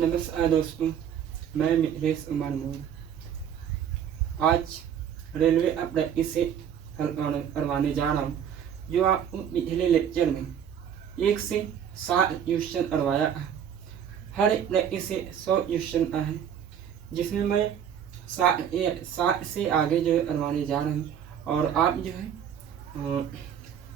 नमस्कार दोस्तों, मैं मिथिलेश कुमार मोर आज रेलवे अप्रेंटिस से हल करवाने जा रहा हूँ। जो आपको पिछले लेक्चर में 1 से 7 क्वेश्चन करवाया है। हर अप्रेंटिस से 100 क्वेश्चन है, जिसमें मैं 7 से आगे जो है करवाने जा रहा हूँ। और आप जो है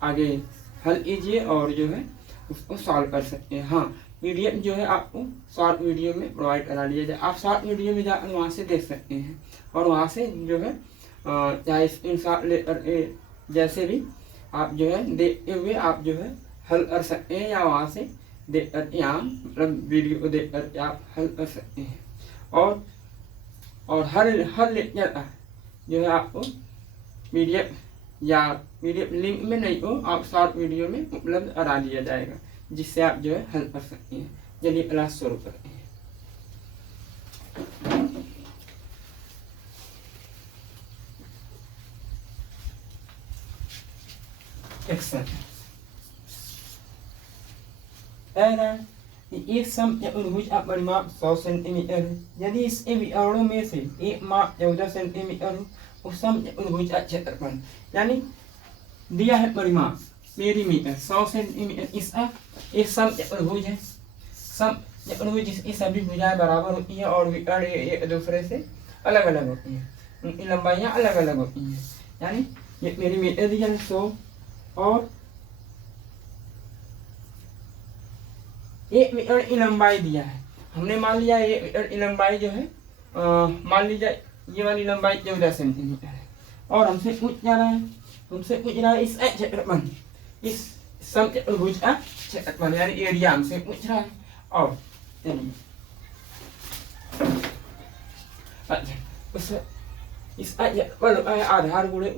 आगे हल कीजिए और जो है उसको सॉल्व कर सकते हैं। हाँ, पीडीएफ जो है आपको शॉर्ट वीडियो में प्रोवाइड करा दिया जाए। आप शॉर्ट वीडियो में जाकर वहाँ से देख सकते हैं और वहाँ से जो है चाहे स्क्रीनशॉट लेकर जैसे भी आप जो है देखते हुए आप जो है हल कर सकते हैं, या वहाँ से देख कर यहाँ मतलब वीडियो को देख कर आप हल कर सकते हैं। और हर लेक्चर का जो है आपको पीडीएफ या पीडीएफ लिंक में नहीं हो, आप शॉर्ट वीडियो में उपलब्ध करा दिया जाएगा, जिससे आप जो है हल कर सकते हैं। चलिए क्लास शुरू करते हैं। एक्शन एक समभुज का परिमाप 100 सेंटीमीटर है। यदि इसके विकर्णों में से एक माप 14 सेंटीमीटर हो, उस समभुज का क्षेत्रफल, यानी दिया है परिमाप पेरीमीटर 100 सेंटीमीटर। इसका एक समभुज है। समभुज इसकी सभी भुजाएं बराबर होती है और विकर्ण एक दूसरे से अलग अलग होती है, उनकी लंबाइयां अलग अलग होती हैं। यानी ये पेरीमीटर दिया है 100 और एक मीटर की लंबाई दिया है। हमने मान लिया एक मीटर की लंबाई जो है मान लीजिए ये वाली लंबाई 14 सेंटीमीटर है। और हमसे पूछ जा रहा है इस क्षेत्रफल, इस समभुज का क्षेत्रफल यानी एरिया हमसे पूछ रहा है। और चलिए इस क्षेत्रफल आधार गुणे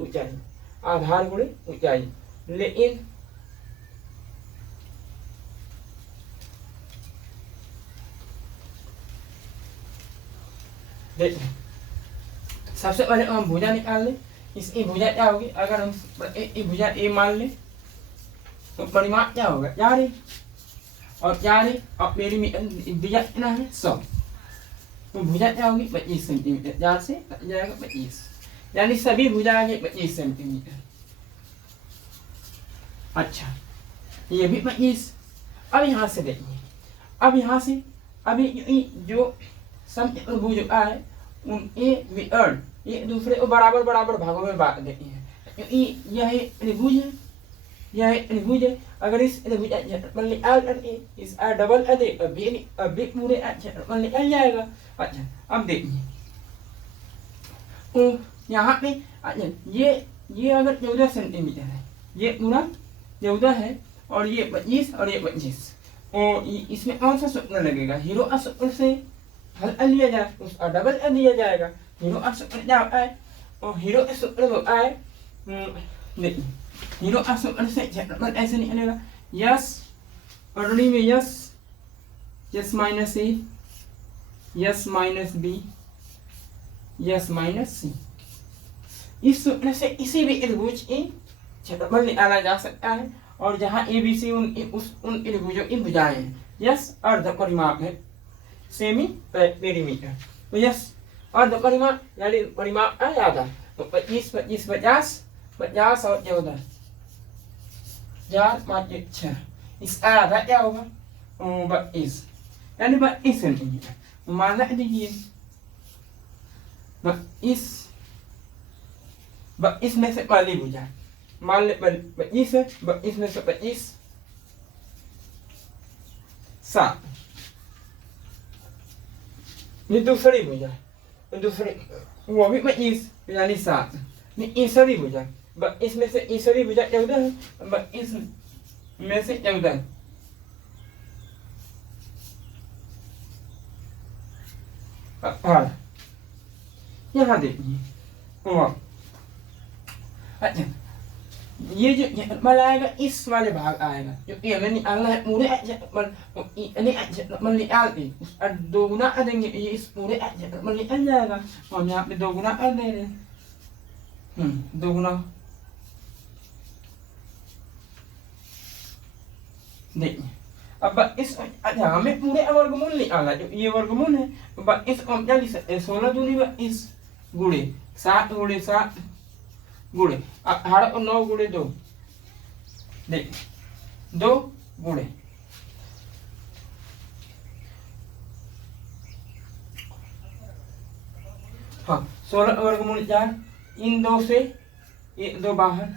ऊंचाई, लेकिन देखिए सबसे पहले हम भुजा निकाल लें। इसकी भुजा क्या होगी? अगर हम भुजा ए मान लें तो परिमाप क्या होगा? 4 है और 4 है और पेरीमीटर दिया कितना है 100, तो भुजा क्या होगी 25 सेंटीमीटर। 4 से कट जाएगा 25, यानी सभी भुजा आ गई 25 सेंटीमीटर। अच्छा, ये भी 25। अब यहाँ से देखिए, अब यहाँ से अभी जो समभुज है उनके विकर्ण एक दूसरे को बराबर बराबर भागों में बांट देती है, क्योंकि यह त्रिभुज है, यह त्रिभुज है। अगर इस त्रिभुज का क्षेत्रफल निकाल करके इस डबल अभी पूरे क्षेत्रफल निकल जाएगा। अच्छा, अब देखिए तो यहाँ पे ये अगर 14 सेंटीमीटर है, ये पूरा 14 है और ये 25 और ये 25, और इसमें कौन सा सूत्र लगेगा? हीरो का सूत्र से हल लिया जाए, उसका डबल लिया जाएगा। हीरो का सूत्र क्या होता है? और हीरो का सूत्र होता है, देखिए हीरो का सूत्र से क्षेत्रफल ऐसे निकलेगा, यस पढ़नी में S minus A, S minus B, S minus C. इस सूत्र से किसी भी त्रिभुज की क्षेत्रफल निकाला जा सकता है। और जहाँ ए बी सी उन त्रिभुजों की भुजाएं हैं। यस अर्ध परिमाप है, सेमी पेरीमीटर, तो यस अर्ध परिमाप यानी परिमाप का आधा, तो 25 25 50 50 और 14 4 5 6, इसका आधा क्या होगा? 22, यानी 22 सेंटीमीटर। मान लीजिए 22 में से पहली भुजा मान ले 25 है, 22 में से 25 7, ये दूसरी भुजा, दूसरी वो भी 25 यानी 7। तीसरी भुजा 22 में से तीसरी भुजा 14 है, 22 में से 14 यहाँ देखिए। अच्छा, ये जो क्षेत्रफल आएगा इस वाले भाग आएगा, क्योंकि हमें निकालना है पूरे क्षेत्रफल निकाल के उसका 2 गुना कर देंगे, ये इस पूरे क्षेत्रफल निकल जाएगा। तो हम यहाँ पे 2 गुना कर दे रहे हैं, 2 गुना। देखिए अब इस अच्छा हमें पूरे वर्गमूल नहीं आना, ये वर्गमूल है। अब इस 16 दूनी 22 गुणे 7 गुणे 7 गुणे 18 और 9 गुणे 2 देख 2 गुणे हाँ 16 वर्गमूल 4, इन 2 से ये 2 बाहर,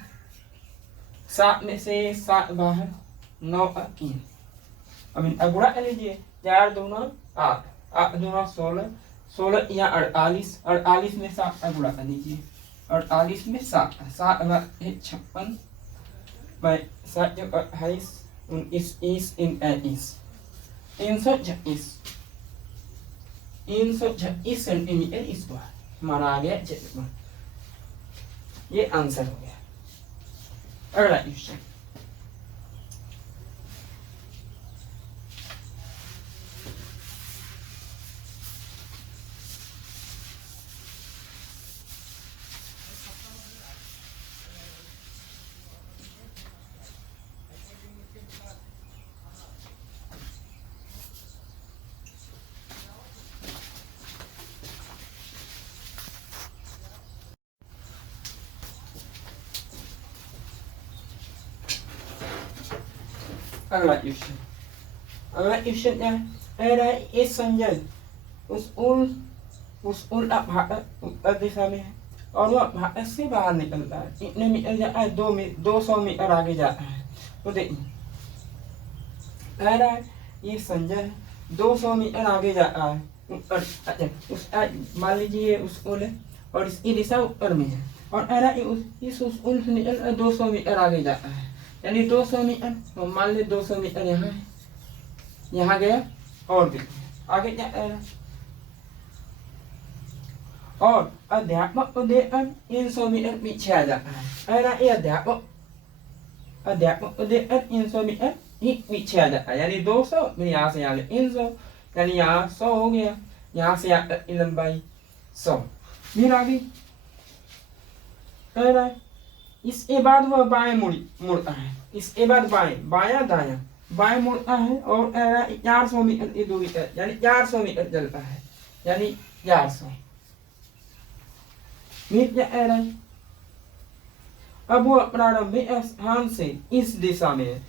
7 में से 7 बाहर, 9 3। अब इनका गुणा कर लीजिए, 4 दूना 8, 8 दूना 16, 16 या 48, 48 में 7 का गुणा कर लीजिए, 48 में 7, 7 56 by 7 28 19 30 326 326 सेंटीमीटर स्क्वायर हमारा आ गया क्षेत्रफल। ये आंसर हो गया। अगला क्वेश्चन, अगला क्वेश्चन, अगला क्वेश्चन क्या है, रहा है इस संजय उस उल्टा भारत उत्तर दिशा में है और वह भारत से बाहर निकलता है, कितने मीटर जाता है, 200 मीटर आगे जाता है। तो देखिए कह रहा है ये संजय 200 मीटर आगे जाता है उत्तर, अच्छा उस मान लीजिए उस उल और इसकी दिशा उत्तर में है और कह रहा है उस उल से निकल 200 मीटर आगे जाता है, यानी 200 मीटर, तो मान ली 200 मीटर यहाँ है, यहाँ गया और देखिए आगे क्या है, और अध्यापक को देकर 300 मीटर पीछे आ जाता है। अरे ये अध्यापक को देकर 300 मीटर ही पीछे आ जाता है, यानी 200 में यहाँ से यहाँ 300, यानी यहाँ 100 हो गया, यहाँ से यहाँ तक की लंबाई 100। फिर आगे कह रहा है इसके बाद वह बाएं मुड़ता है, इसके बाद बायां दायां बाएं मुड़ता है और 400 मीटर की दूरी तक, यानी 400 मीटर चलता है, यानी 400। फिर क्या कह रहा है, अब वह प्रारंभिक स्थान से इस दिशा में है,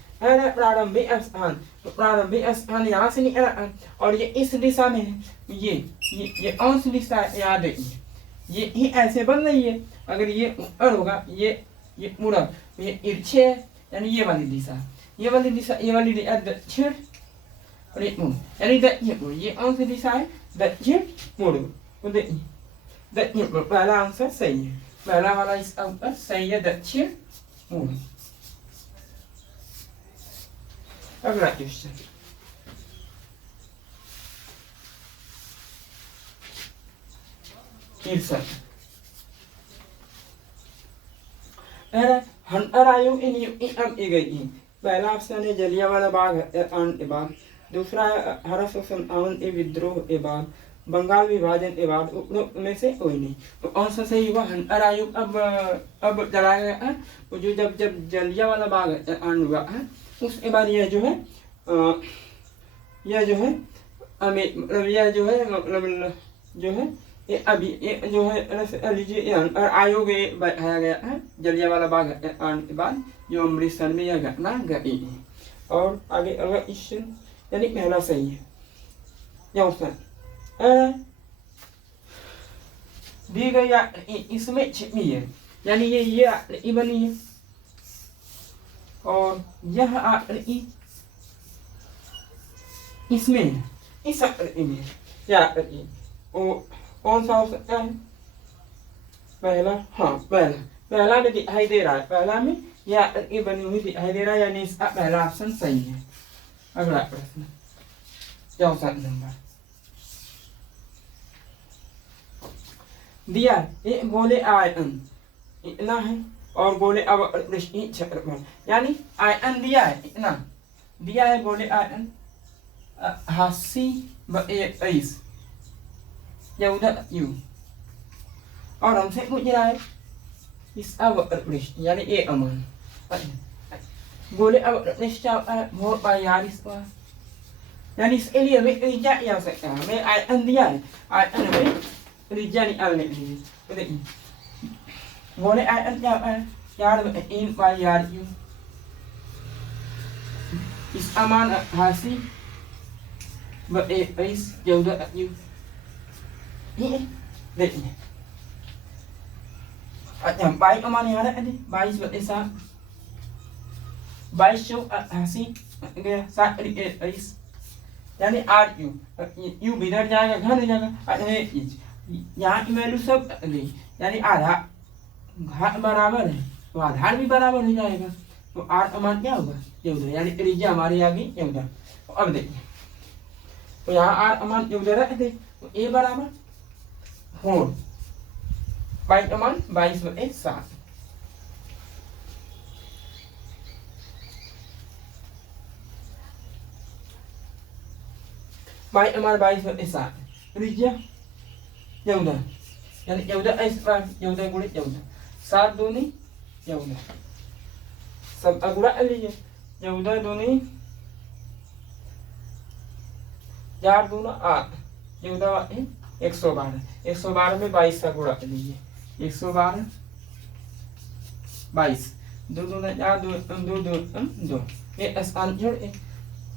प्रारंभिक स्थान, तो प्रारंभिक स्थान यहाँ से निकला और ये इस दिशा में है, ये अंश दिशा याद रखिए, ये ही ऐसे बन रही है। अगर ये ऊपर होगा, ये पूरा, ये ईर्ष्य है, यानी ये वाली दिशा, ये वाली दिशा दक्षिण और ये यानी दक्षिण पूर्व, ये अंश दिशा है दक्षिण पूर्व। तो देखिए दक्षिण पूर्व पहला आंसर सही है, पहला वाला इसका उत्तर सही है, दक्षिण पूर्व। अगला क्वेश्चन, हंटर आयोग की नियुक्ति कब की गई थी? पहला ऑप्शन है जलियांवाला बाग हत्याकांड के बाद, दूसरा है 1857 के विद्रोह के बाद, बंगाल विभाजन के बाद, उपरोक्त में से कोई नहीं। तो कौन सा सही हुआ? हंटर आयोग अब चलाया गया है, तो जो जब जलियांवाला बाग हत्याकांड हुआ है उसके बाद यह जो है ये जो है लीजिए आयोग बैठाया गया है जलियांवाला बाग हत्याकांड के बाद, जो अमृतसर में यह घटना घटी है। और आगे अगर क्वेश्चन यानी पहला सही है, दी गई इसमें छिपी है, यानी ये आकृति बनी है और यह आकृति इसमें है, इस आकृति में क्या आकृति कौन सा हो सकता है? पहला, हाँ पहला में दिखाई दे रहा है, पहला में यह आकृति बनी हुई दिखाई दे रहा है, यानी इसका पहला ऑप्शन सही है। अगला प्रश्न 64 नंबर दिया, एक गोले आयतन इतना है और गोले अवकृष्टि क्षेत्रफल, यानी आयतन दिया है इतना, दिया है गोले आयतन 80/23 या उधर यू, और हमसे पूछ रहा है इस अवकृष्ट यानी ए अमान, गोले अवकृष्ट 4 पाई r स्क्वायर यानी इसके लिए हमें त्रिज्या की आवश्यकता है। हमें आयतन दिया है, आयतन हमें त्रिज्या निकालने के लिए। तो देखिए बोले आयतन क्या है, 4/3 पाई r क्यूब। इसका मान 88/14 क्यूब। देखिए अच्छा पाई का मान यहाँ है 22/7, 22 चौक 88 गया 7/23, यानी r क्यूब। यू इधर जाएगा घन हो जाएगा, यहाँ की वैल्यू सब गई, यानी आधा घात बराबर है तो आधार भी बराबर हो जाएगा। तो r का मान क्या होगा 14, यानी त्रिज्या हमारी आ गई 14। तो अब देखिए तो यहाँ r का मान 14 रख दे तो a बराबर 4 पाई का मान 22/7। पाई हमारा 22/7, त्रिज्या 14, यानी 14 इस बार 14 गुणे 14, 7 दूनी 14, सब अगुड़ा लीजिए 14 दूनी 4 दूना 8, 14 112, 112 में 22 का गुणा लीजिए, 112 22, 2 दूना 4, 2 2 2, ये आसान जोड़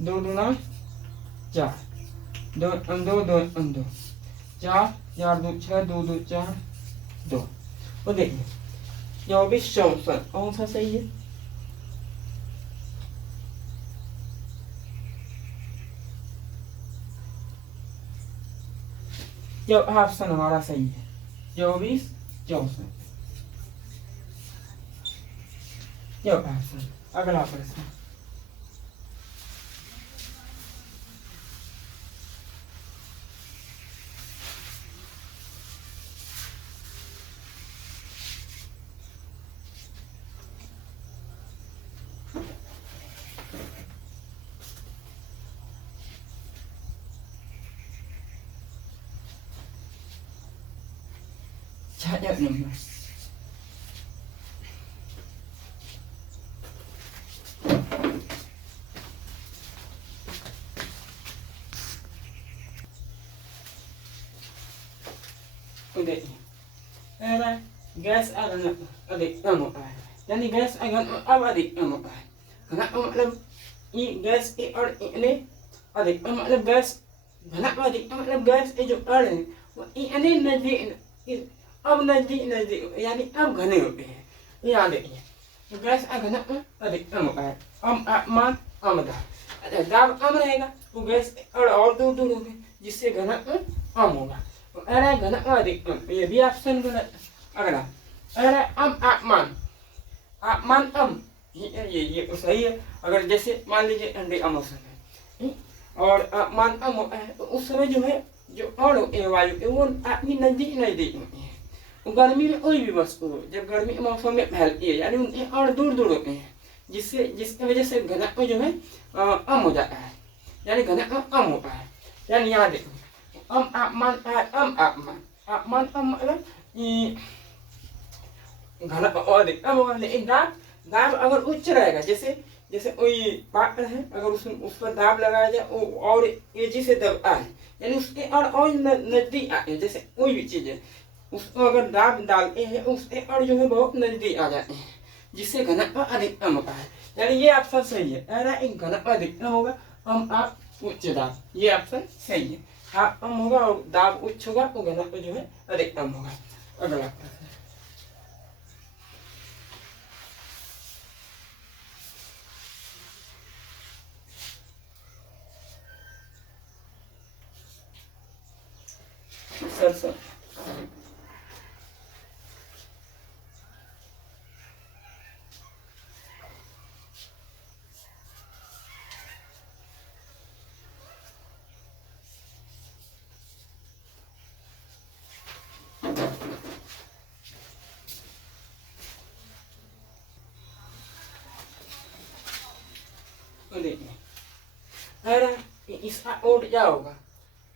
2 दूना 4, 2 2 2 2, 4 4 2 6, 2 2 4 2। तो देखिए 24 64 कौन सा सही है? जो ऑप्शन हमारा सही है 24 64। जो ऑप्शन। अगला प्रश्न नंबर तो देखिए गैस अगर अधिकतम होता है, यानी गैस अगर अब अधिकतम होता है, मतलब ये गैस के और इतने अधिकतम मतलब गैस घना अधिकतम मतलब गैस के जो कण है वो इतने नजदीक अब नजदीक यानी अब घने होते हैं। याद रखिए गैस का घनत्व अधिकतम होता है, तापमान कम था, दाब कम रहेगा तो गैस और दूर दूर होंगे जिससे घनत्व कम होगा। तो अरे घनत्व अधिकतम, ये भी ऑप्शन गलत। अगला अरे अब तापमान कम, ये तो सही है। अगर जैसे मान लीजिए ठंडे का मौसम है और तापमान कम होता है तो उस समय जो है जो और वायु वो अपनी नजदीक होती है। गर्मी में कोई भी वस्तु जब गर्मी के मौसम में फैलती है यानी उनके और दूर दूर होते हैं, जिसकी वजह से घनत्व जो है कम हो जाता है, यानी घनत्व कम होता है। यानी यहाँ देखो तापमान कम मतलब घनत्व अधिकतम होगा, लेकिन दाब अगर उच्च रहेगा, जैसे कोई पात्र है अगर उस पर दाब लगाया जाए और तेजी से दबता है यानी उसके और नजदीक आते हैं। जैसे कोई भी चीज है उसको अगर दाब डालते हैं उसके और जो है बहुत नजदीक आ जाते हैं जिससे घनत्व अधिकतम होता है। यानी ये ऑप्शन सही है, अरे एक घनत्व अधिकतम होगा कम आप उच्च दाब, ये ऑप्शन सही है। आप कम होगा और दाब उच्च होगा तो घनत्व जो है अधिकतम होगा। अगला प्रश्न सर इसका कोड क्या होगा,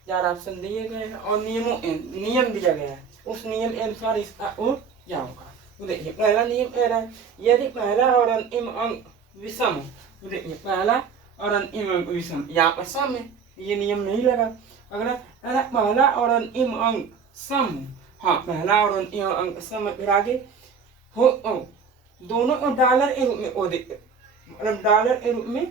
4 ऑप्शन दिए गए हैं और नियम दिया गया है, उस नियम के अनुसार इसका कोड क्या होगा। तो देखिए पहला नियम कह रहा है यदि पहला और अंतिम अंक विषम हो, तो देखिए पहला और अंतिम अंक विषम, यहाँ पर सम है ये नियम नहीं लगा। अगला पहला और अंतिम अंक सम, हाँ पहला और अंतिम अंक सम, फिर आगे हो दोनों डॉलर के रूप में मतलब डॉलर के रूप में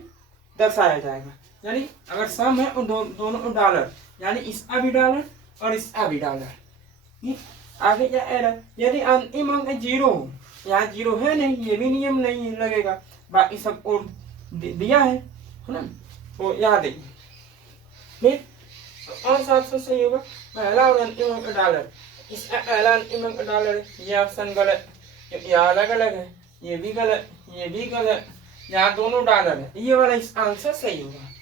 दर्शाया जाएगा। यानी अगर सम है और दोनों डॉलर, यानी इसका भी डॉलर और इसका भी डॉलर। आगे क्या एरर, यदि अंतिम अंक जीरो हो, यहाँ जीरो है नहीं, ये भी नियम नहीं लगेगा, बाकी सब और दिया है ना, तो यहाँ देखिए फिर कौन सा ऑप्शन सही होगा, पहला और अंतिम अंक डॉलर, इसका पहला अंतिम अंक डॉलर है, ये ऑप्शन गलत, यहाँ अलग अलग है, ये भी गलत, ये भी गलत, यहाँ दोनों डॉलर है, ये वाला इस आंसर सही होगा।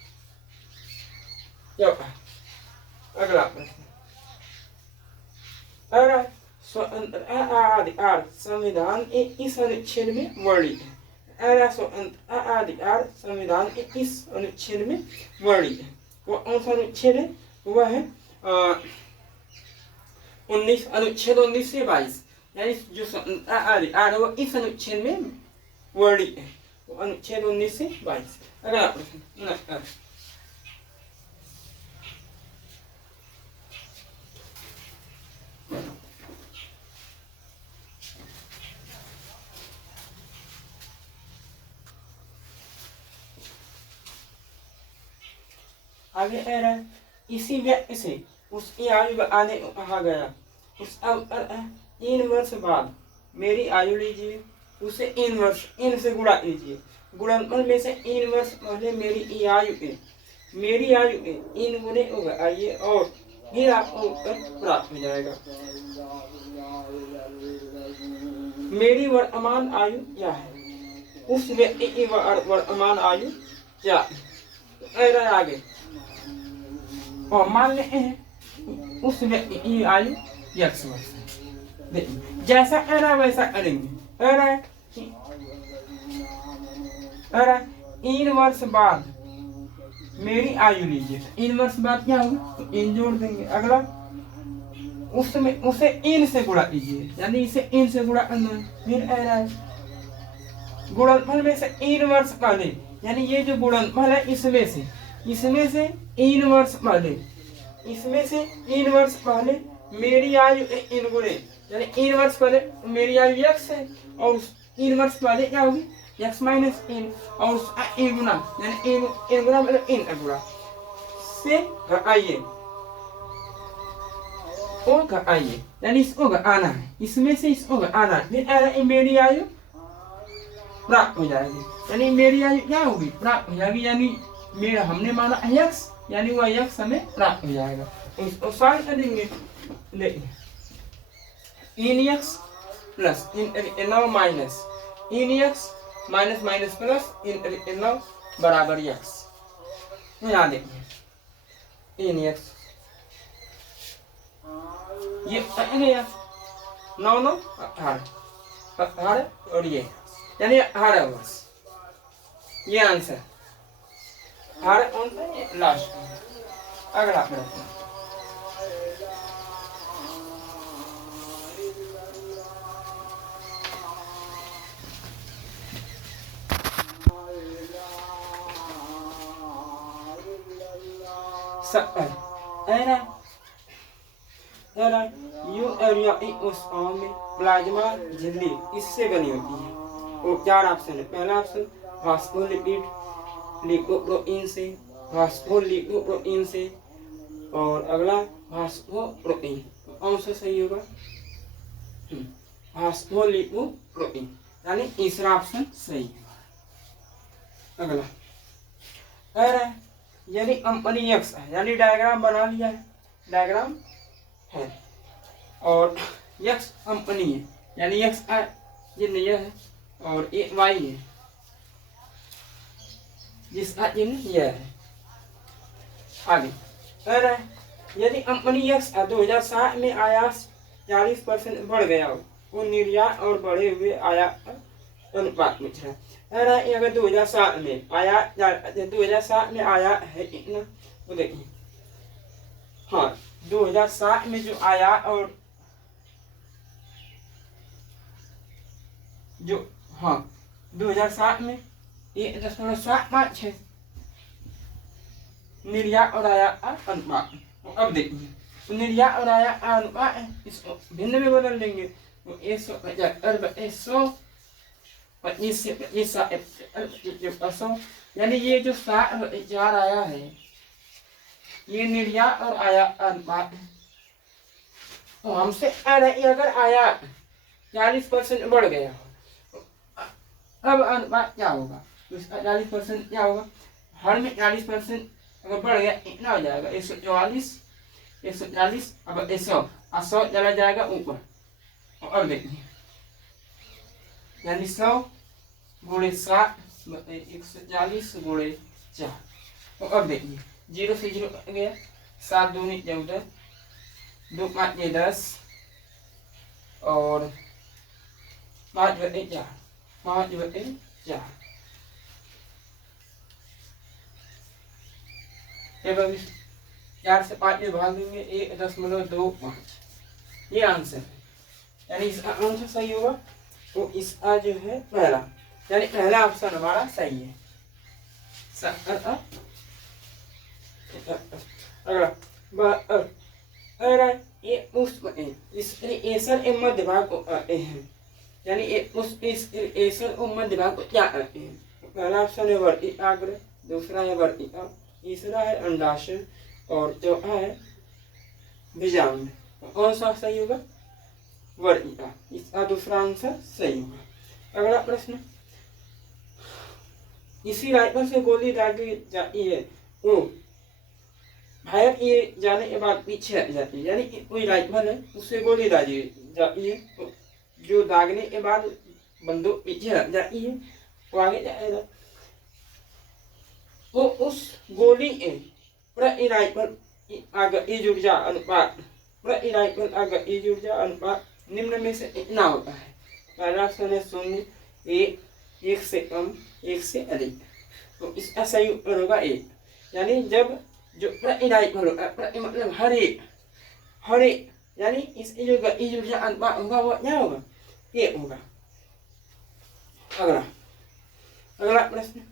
अगला प्रश्न, स्वतंत्र संविधान के इस अनुच्छेद में वर्णित है। स्वतंत्र संविधान के इस अनुच्छेद में वर्णित है, वो कौन सा अनुच्छेद है, वह है 19 अनुच्छेद 19 से 22, यानी जो स्वतंत्र वो इस अनुच्छेद में वर्णित है, वो अनुच्छेद 19 से 22। अगला प्रश्न, आगे कह रहा है इसी व्यक्ति से उसकी आयु बढ़ाने को कहा गया, उसका उत्तर है 3 वर्ष बाद मेरी आयु लीजिए, उसे 3 वर्ष इन से गुणा कीजिए, गुणनफल में से 3 वर्ष पहले मेरी आयु के 3 गुने होगा आइए, और फिर आपको उत्तर प्राप्त हो जाएगा। मेरी वर्तमान आयु क्या है, उस व्यक्ति की वर्तमान आयु क्या है, आगे और मान लेते हैं उस व्यक्ति की आयु x वर्ष है। जैसा कह रहा है वैसा करेंगे। कह रहा है 3 वर्ष बाद मेरी आयु लीजिए, 3 वर्ष बाद क्या होगा, तो इन जोड़ देंगे। अगला उसमें उसे इन से गुणा कीजिए, यानी इसे इन से गुणा करना है। फिर कह रहा है गुणनफल में से 3 वर्ष पहले, यानी ये जो गुणनफल है इसमें से 3 वर्ष पहले, इसमें से 3 वर्ष पहले मेरी आयु इन गुणे, यानी 3 वर्ष पहले मेरी आयु x है, और 3 वर्ष पहले क्या होगी x माइनस इन, और उसका इन गुना, यानी इन गुना मतलब इन गुना से घटाइए, और घटाइए, यानी इसको घटाना है, इसमें से इसको घटाना है, फिर मेरी आयु प्राप्त हो जाएगी, यानी मेरी आयु क्या होगी, प्राप्त हो जाएगी, यानी मेरा हमने माना x, यानी वह x हमें प्राप्त हो जाएगा। उसको सॉल्व करेंगे, इन x प्लस इन माइनस इन x माइनस माइनस प्लस इन बराबर x, यहाँ देखिए इन x ये गया 9 9 18 और ये यानी 18 वर्ष, ये आंसर 18 आंसर लास्ट। अगला प्रश्न, प्लाज्मा झिल्ली इससे बनी होती है, वो 4 ऑप्शन है। पहला ऑप्शन फास्फोलिपिड लिपोप्रोटीन से, फास्फोलिपोप्रोटीन से, और अगला फास्फोप्रोटीन, कौन सा सही होगा, फास्फोलिपोप्रोटीन, यानी तीसरा ऑप्शन सही है। अगला कह रहा है यदि कंपनी एक्स है, यानी डायग्राम बना लिया है, डायग्राम है, और एक्स कंपनी है, यानी एक्स चिन्ह यह है और ए वाई है जिसका चिन्ह यह है। आगे कह रहा है यदि कंपनी एक्स 2007 में आयात 40% बढ़ गया हो, वो निर्यात और बढ़े हुए आयात अनुपात पूछ रहा है। कह रहा है अगर 2007 में आयात 2007 में आया है इतना, तो देखिए हाँ 2007 में जो आयात और जो हाँ 2007 में 1.756 निर्यात और आयात का अनुपात। तो अब देखिए, तो निर्यात और आयात का अनुपात है, इसको भिन्न में बदल देंगे। तो 125 से 25 यानी ये जो 60/4 आया है, ये निर्यात और आयात का अनुपात है। तो हमसे अगर आयात 40% बढ़ गया हो, अब अनुपात क्या होगा? तो इसका 40% क्या होगा? हर में 40% अगर बढ़ गया इतना हो जाएगा 144, 140, अब 100, 100 चला जाएगा ऊपर। और देखिए, यानी 100 गुणे 60, 140 गुणे 4। तो अब देखिए, 0 से 0 कट गया, 7 दूनी 14, 2 5 10 और 5 बटे 4, 5 बटे 4। 4 से 5 में भाग देंगे 1.25, ये आंसर है। यानी इसका आंसर सही होगा। तो इसका जो है पहला, यानी पहला ऑप्शन हमारा सही है। अगला ये एसर एवं मध्य भाग को आते हैं, यानी एसर एवं मध्य भाग को क्या कहते हैं? पहला ऑप्शन है वर्ती आग्र, दूसरा है वर्तिका, तीसरा है अंडाशय और चौथा है बीजांड। कौन सा सही होगा? वर्तिका, इसका दूसरा आंसर सही होगा। अगला प्रश्न, इसी राइफल से गोली दागी जाती है वो फायर किए जाने के बाद पीछे हट जाती है, यानी कोई राइफल है उससे गोली दागी जाती है, तो जो दागने के बाद बंदूक पीछे हट जाती है वो आगे जाएगा। तो उस गोली के प्रति राइफल गतिज ऊर्जा अनुपात, प्रति राइफल गतिज ऊर्जा अनुपात निम्न में से इतना होता है। पहला ऑप्शन है 0, 1, 1 से कम, 1 से अधिक। तो इसका सही उत्तर होगा 1। यानी जब जो प्रति राइफल होगा, प्रति मतलब हर एक यानी इसकी जो गतिज ऊर्जा अनुपात होगा वो क्या होगा? 1 होगा। अगला प्रश्न,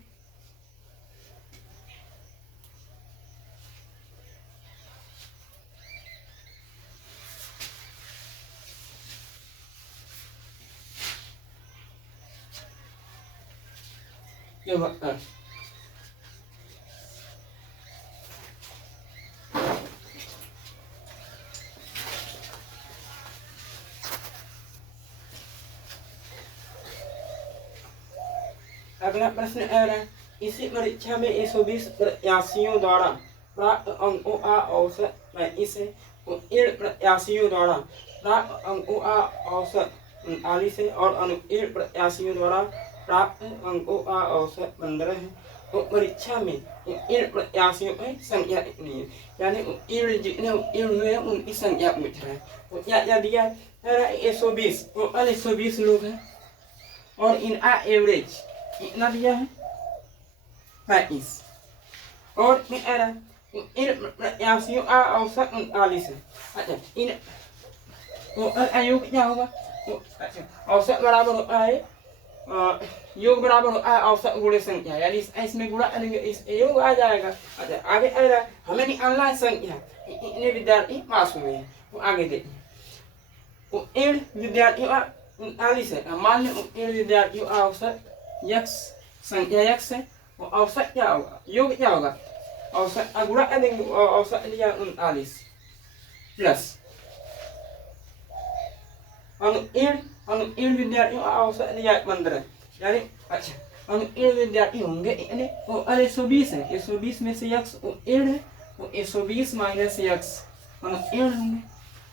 अगला प्रश्न है, इसी परीक्षा में 120 प्रत्याशियों द्वारा प्राप्त अंकों का औसत 35 है, उत्तीर्ण प्रत्याशियों द्वारा प्राप्त अंकों का औसत 39 है और अनुत्तीर्ण प्रत्याशियों द्वारा प्राप्त अंकों का औसत 15 है। तो परीक्षा में उत्तीर्ण प्रत्याशियों की संख्या कितनी है? यानी उत्तीर्ण जितने उत्तीर्ण हुए हैं उनकी संख्या पूछ रहा है। तो क्या दिया है? 120, टोटल 120 लोग हैं और इनका एवरेज कितना दिया है? 35। और इन प्रत्याशियों का औसत 39 है। अच्छा, इन टोटल आयोग क्या होगा? तो अच्छा, औसत बराबर होता है योग बराबर होता है औसत गुणे संख्या, यानी इसमें गुणा करेंगे इस योग आ जाएगा। अच्छा, आगे आ रहा है, हमें निकालना है संख्या, इतने विद्यार्थी पास हुए हैं। तो आगे देखिए, उत्तीर्ण विद्यार्थियों का 39 है, मान लो उत्तीर्ण विद्यार्थियों का औसत यक्स संख्या यक्स है, तो औसत क्या होगा? योग क्या होगा? औसत गुणा कर देंगे, औसत लिया 39 प्लस अनुत्तीर्ण विद्यार्थियों का औसत लिया 15, यानी अच्छा अनुत्तीर्ण विद्यार्थी होंगे यानी तो 120 है, 120 में से यक्स उत्तीर्ण है तो 120 माइनस यक्स अनुत्तीर्ण होंगे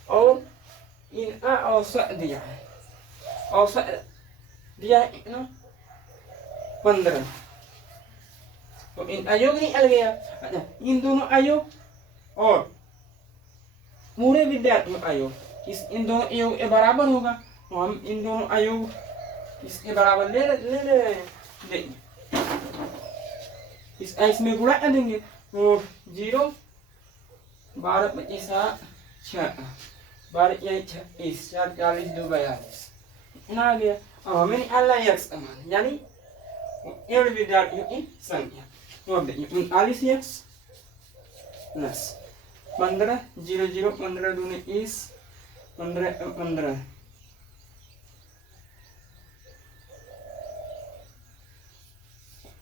और इनका औसत दिया है, औसत दिया है कितना? 15। तो इन आयोग निकल गया। अच्छा, इन दोनों आयोग और पूरे विद्यार्थियों आयोग इन दोनों आयोग के बराबर होगा, तो हम इन दोनों आयोग इसके बराबर ले रहे हैं। देखिए, इसमें गुणा कर देंगे तो 0, 12 25 6, 12 36, 4 40 2 42 इतना आ गया। अब हमें निकालना है यक्स का मान, यानी विद्यार्थियों की संख्या। तो अब देखिए 39 यक्स प्लस 15 0 0 15 दूनी 20 15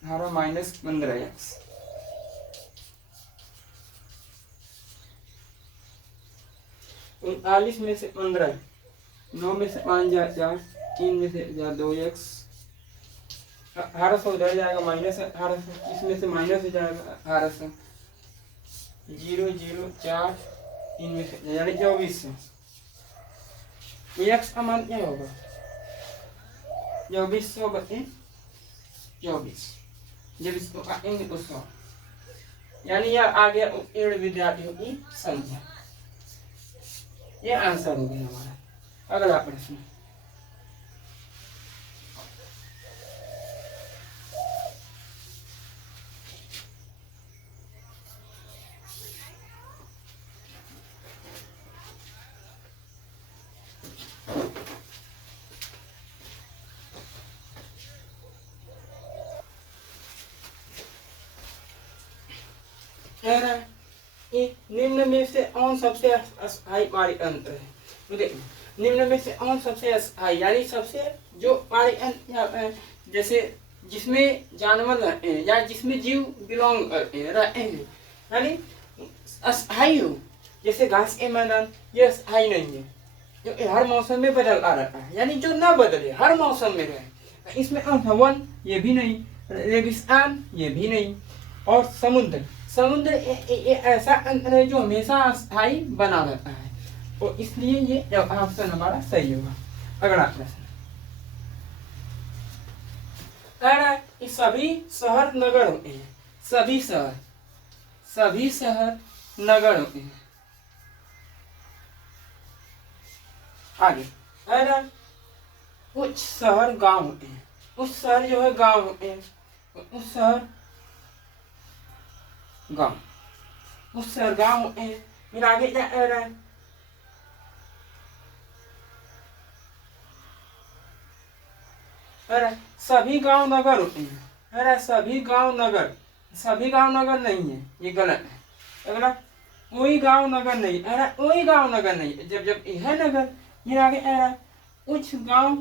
15 माइनस 15x 39 में से 15 9 में से 5 जा 4 3 में से जा 2x 1800 उधर जाएगा माइनस 1800 इसमें से माइनस हो जाएगा 1800 0 0 4 3 में से यानी 2400 x का मान क्या होगा 2400 बटे 24 जब इसको काटेंगे तो 100 यानी यह आ गया उत्तीर्ण विद्यार्थियों की संख्या। ये आंसर हो गया हमारा। अगला प्रश्न निम्न में से कौन सबसे अस्थायी पारी अंतर है। तो देखो निम्न में से कौन सबसे अस्थायी यानी सबसे जो पारी अंतर है जैसे जिसमें जानवर रहते हैं या जिसमें जीव बिलोंग करते हैं रहते हैं यानी अस्थायी हो। जैसे घास के मैदान ये अस्थायी नहीं है जो हर मौसम में बदलता रहता है यानी जो ना बदले हर मौसम में रहे। इसमें वन ये भी नहीं, रेगिस्तान ये भी नहीं, और समुद्र समुद्र ऐसा अंतर है जो हमेशा अस्थायी बना रहता है और इसलिए ये ऑप्शन हमारा सही होगा। अगला प्रश्न सभी शहर नगर होते हैं। सभी शहर नगर होते हैं। आगे कुछ शहर गांव होते हैं। उस शहर जो है गांव होते हैं। उस शहर गांव होते हैं। फिर आगे क्या कह रहा है सभी गांव नगर होते हैं। सभी गांव नगर नहीं है, ये गलत है। अगला कोई गांव नगर नहीं, कोई गांव नगर नहीं। जब यह नगर ये आगे उच्च गांव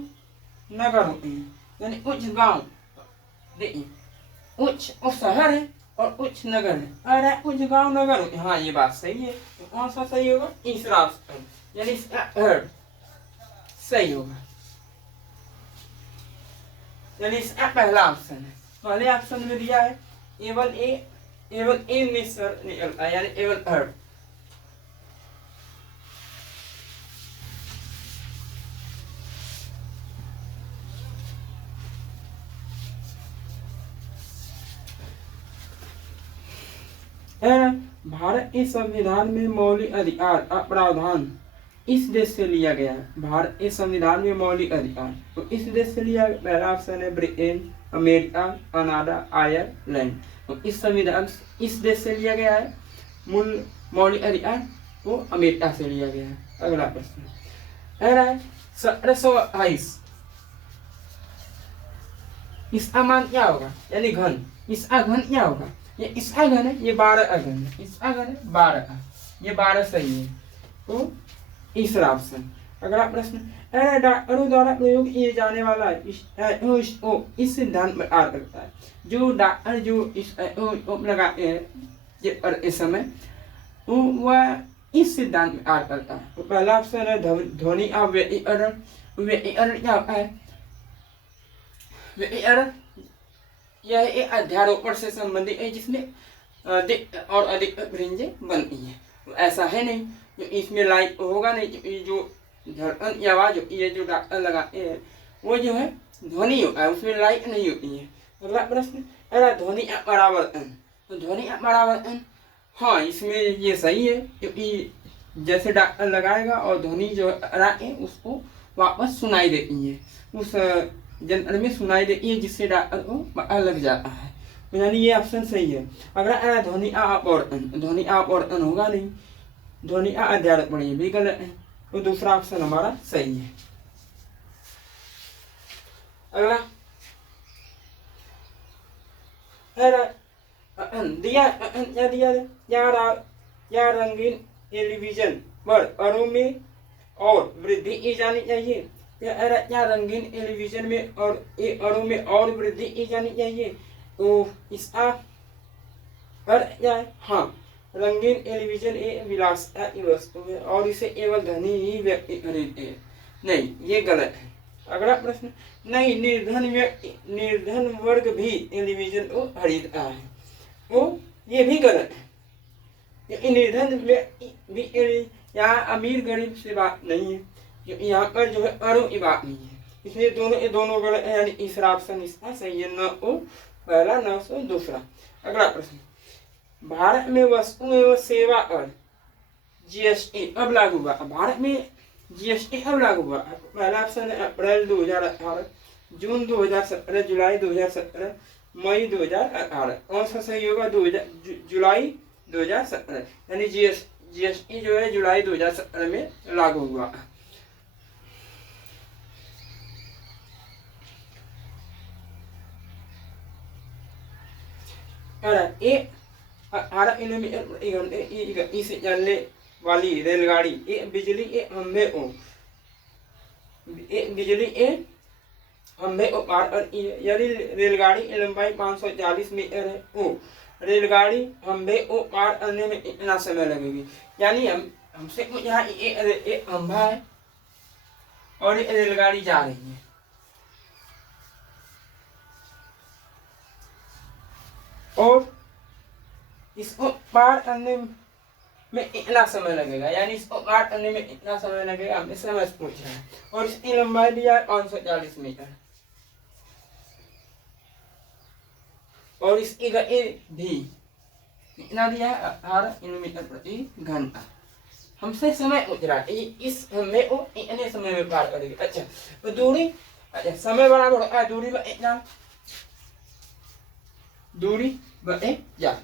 नगर होते हैं यानी उच्च गांव। देखिए उच्च और शहर है और उच्च नगर है। उच्च गांव नगर होते हैं। हाँ ये बात सही है। तो कौन सा सही होगा? तीसरा ऑप्शन यानी इसका सही होगा। यानी इसका पहला ऑप्शन है। पहले ऑप्शन में दिया है एवल ए में सर निकलता है यानी एवल हर्ड। भारत के संविधान में मौलिक अधिकार का प्रावधान इस देश से लिया गया है। भारत के संविधान में मौलिक अधिकार तो इस देश से लिया। पहला ऑप्शन है ब्रिटेन, अमेरिका, कनाडा, आयरलैंड। तो इस संविधान इस देश से लिया गया है। मूल मौलिक अधिकार वो अमेरिका से लिया गया है। अगला प्रश्न है 1728 इसका मान क्या होगा यानी घन। इसका घन क्या होगा? ये इसका घन है, ये 12 घन है। इसका घन है 12 का, ये 12 सही है। तो तीसरा ऑप्शन। अगला प्रश्न डॉक्टरों द्वारा प्रयोग किए जाने वाला इस सिद्धांत में आर करता है। जो डॉक्टर जो इस लगाते हैं इस समय वह इस सिद्धांत में आर करता है। तो पहला ऑप्शन है ध्वनि व्यतिकरण। व्यतिकरण क्या होता है? व्यतिकरण यह एक अध्यारोपण से संबंधित है जिसमें अधिक और अधिक रेंजें बनती हैं। तो ऐसा है नहीं जो इसमें लाइट होगा नहीं। जो धड़कन की आवाज होती है जो डॉक्टर लगाते हैं वो जो है ध्वनि होता है, उसमें लाइट नहीं होती है। अगला प्रश्न ध्वनि परावर्तन। तो ध्वनि परावर्तन हाँ इसमें ये सही है क्योंकि जैसे डॉक्टर लगाएगा और ध्वनि जो है उसको वापस सुनाई देती है, उस यंत्र में सुनाई देती है जिससे डॉक्टर को पता लग जाता है। तो यानी ये ऑप्शन सही है। अगला ध्वनि अपवर्तन होगा नहीं, ध्वनि अध्यारोपण ये भी गलत है। तो दूसरा ऑप्शन हमारा सही है। अगला दिया क्या दिया यार क्या रंगीन टेलीविजन पर अणु में और वृद्धि की जानी चाहिए? क्या रंगीन टेलीविजन में और अणु में और वृद्धि की जानी चाहिए? तो इसका अर्थ क्या है? हाँ, रंगीन टेलीविजन एक विलासिता की वस्तु है और इसे केवल धनी ही व्यक्ति खरीदते हैं। नहीं, ये गलत है। अगला प्रश्न, नहीं, निर्धन वर्ग भी टेलीविजन को खरीदता है। तो ये भी गलत है। निर्धन व्यक्ति भी, यहाँ अमीर गरीब से बात नहीं है, क्योंकि यहाँ पर जो है अणु की बात नहीं है, इसलिए दोनों गलत है। यानी तीसरा ऑप्शन इसका सही है, न ओ पहला न सो दूसरा। अगला प्रश्न, भारत में वस्तु एवं सेवा कर जीएसटी कब लागू हुआ? भारत में जीएसटी कब लागू हुआ? पहला ऑप्शन है अप्रैल 2018, जून 2017, जुलाई 2017, मई 2018। कौन सा सही होगा? जुलाई 2017, यानी जीएसटी जो है जुलाई 2017 में लागू हुआ। एक 18 किलोमीटर प्रति घंटे की गति से चलने वाली रेलगाड़ी बिजली के खंभे को पार करती है। यदि रेलगाड़ी की लंबाई 540 मीटर है तो रेलगाड़ी खंभे को पार करने में इतना समय लगेगी। यानी हमसे कुछ यहाँ एक खंभा है और एक रेलगाड़ी जा रही है, और इसको पार करने में इतना समय लगेगा, यानी इसको पार करने में इतना समय लगेगा, हमें समझ पूछ रहा है। और इसकी लंबाई दिया है 540 मीटर और इसकी गति भी इतना दिया है 18 किलोमीटर प्रति घंटा। हमसे समय पूछ रहा है इस हमें को इतने समय में पार करेगी। अच्छा, तो दूरी, अच्छा समय बराबर होता है दूरी बटे जाल, दूरी बटे जाल।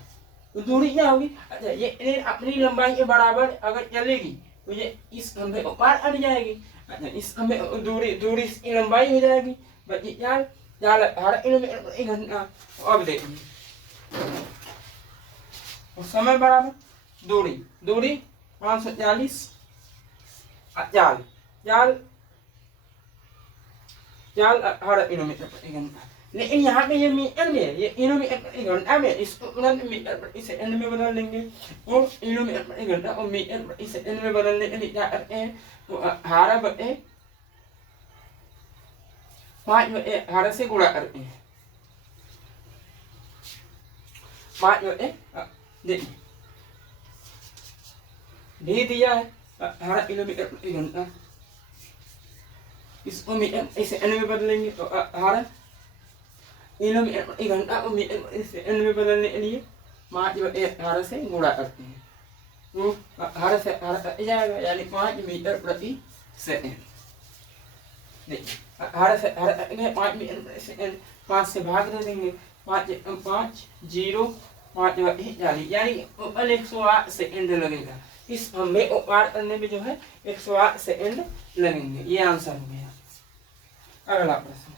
तो दूरी क्या होगी? अच्छा, ये ट्रेन अपनी लंबाई के बराबर अगर चलेगी तो ये इस खंभे को पार कर जाएगी। अच्छा, इस खंभे दूरी इसकी लंबाई हो जाएगी, बची जाल 18 किलोमीटर प्रति घंटा। अब देखिए, समय बराबर दूरी 540, जाल 18 किलोमीटर प्रति घंटा। लेकिन यहाँ पे ये मीटर में है, ये किलोमीटर प्रति घंटा में, इसको तुरंत मीटर प्रति सेकंड में बदल लेंगे और किलोमीटर प्रति घंटा और मीटर प्रति सेकंड में बदलने के लिए क्या करते हैं? तो 18 से गुणा करते हैं। 5 देखिए, डी दिया है 18 किलोमीटर प्रति घंटा, इसको मीटर प्रति सेकंड में बदलेंगे तो 18 किलोमीटर प्रति घंटा को मीटर प्रति सेकंड में बदलने के लिए 5/18 से गुणा करते हैं, तो 18 से 18 कट जाएगा, यानी 5 मीटर प्रति सेकंड। देखिए, 18 से 18 कट गए, 5 मीटर प्रति सेकंड, 5 से भाग दे देंगे, 5 0 5/40, यानी केवल 108 सेकंड लगेगा। इस खंभे को पार करने में जो है 108 सेकंड लगेंगे। ये आंसर हो गया। अगला प्रश्न,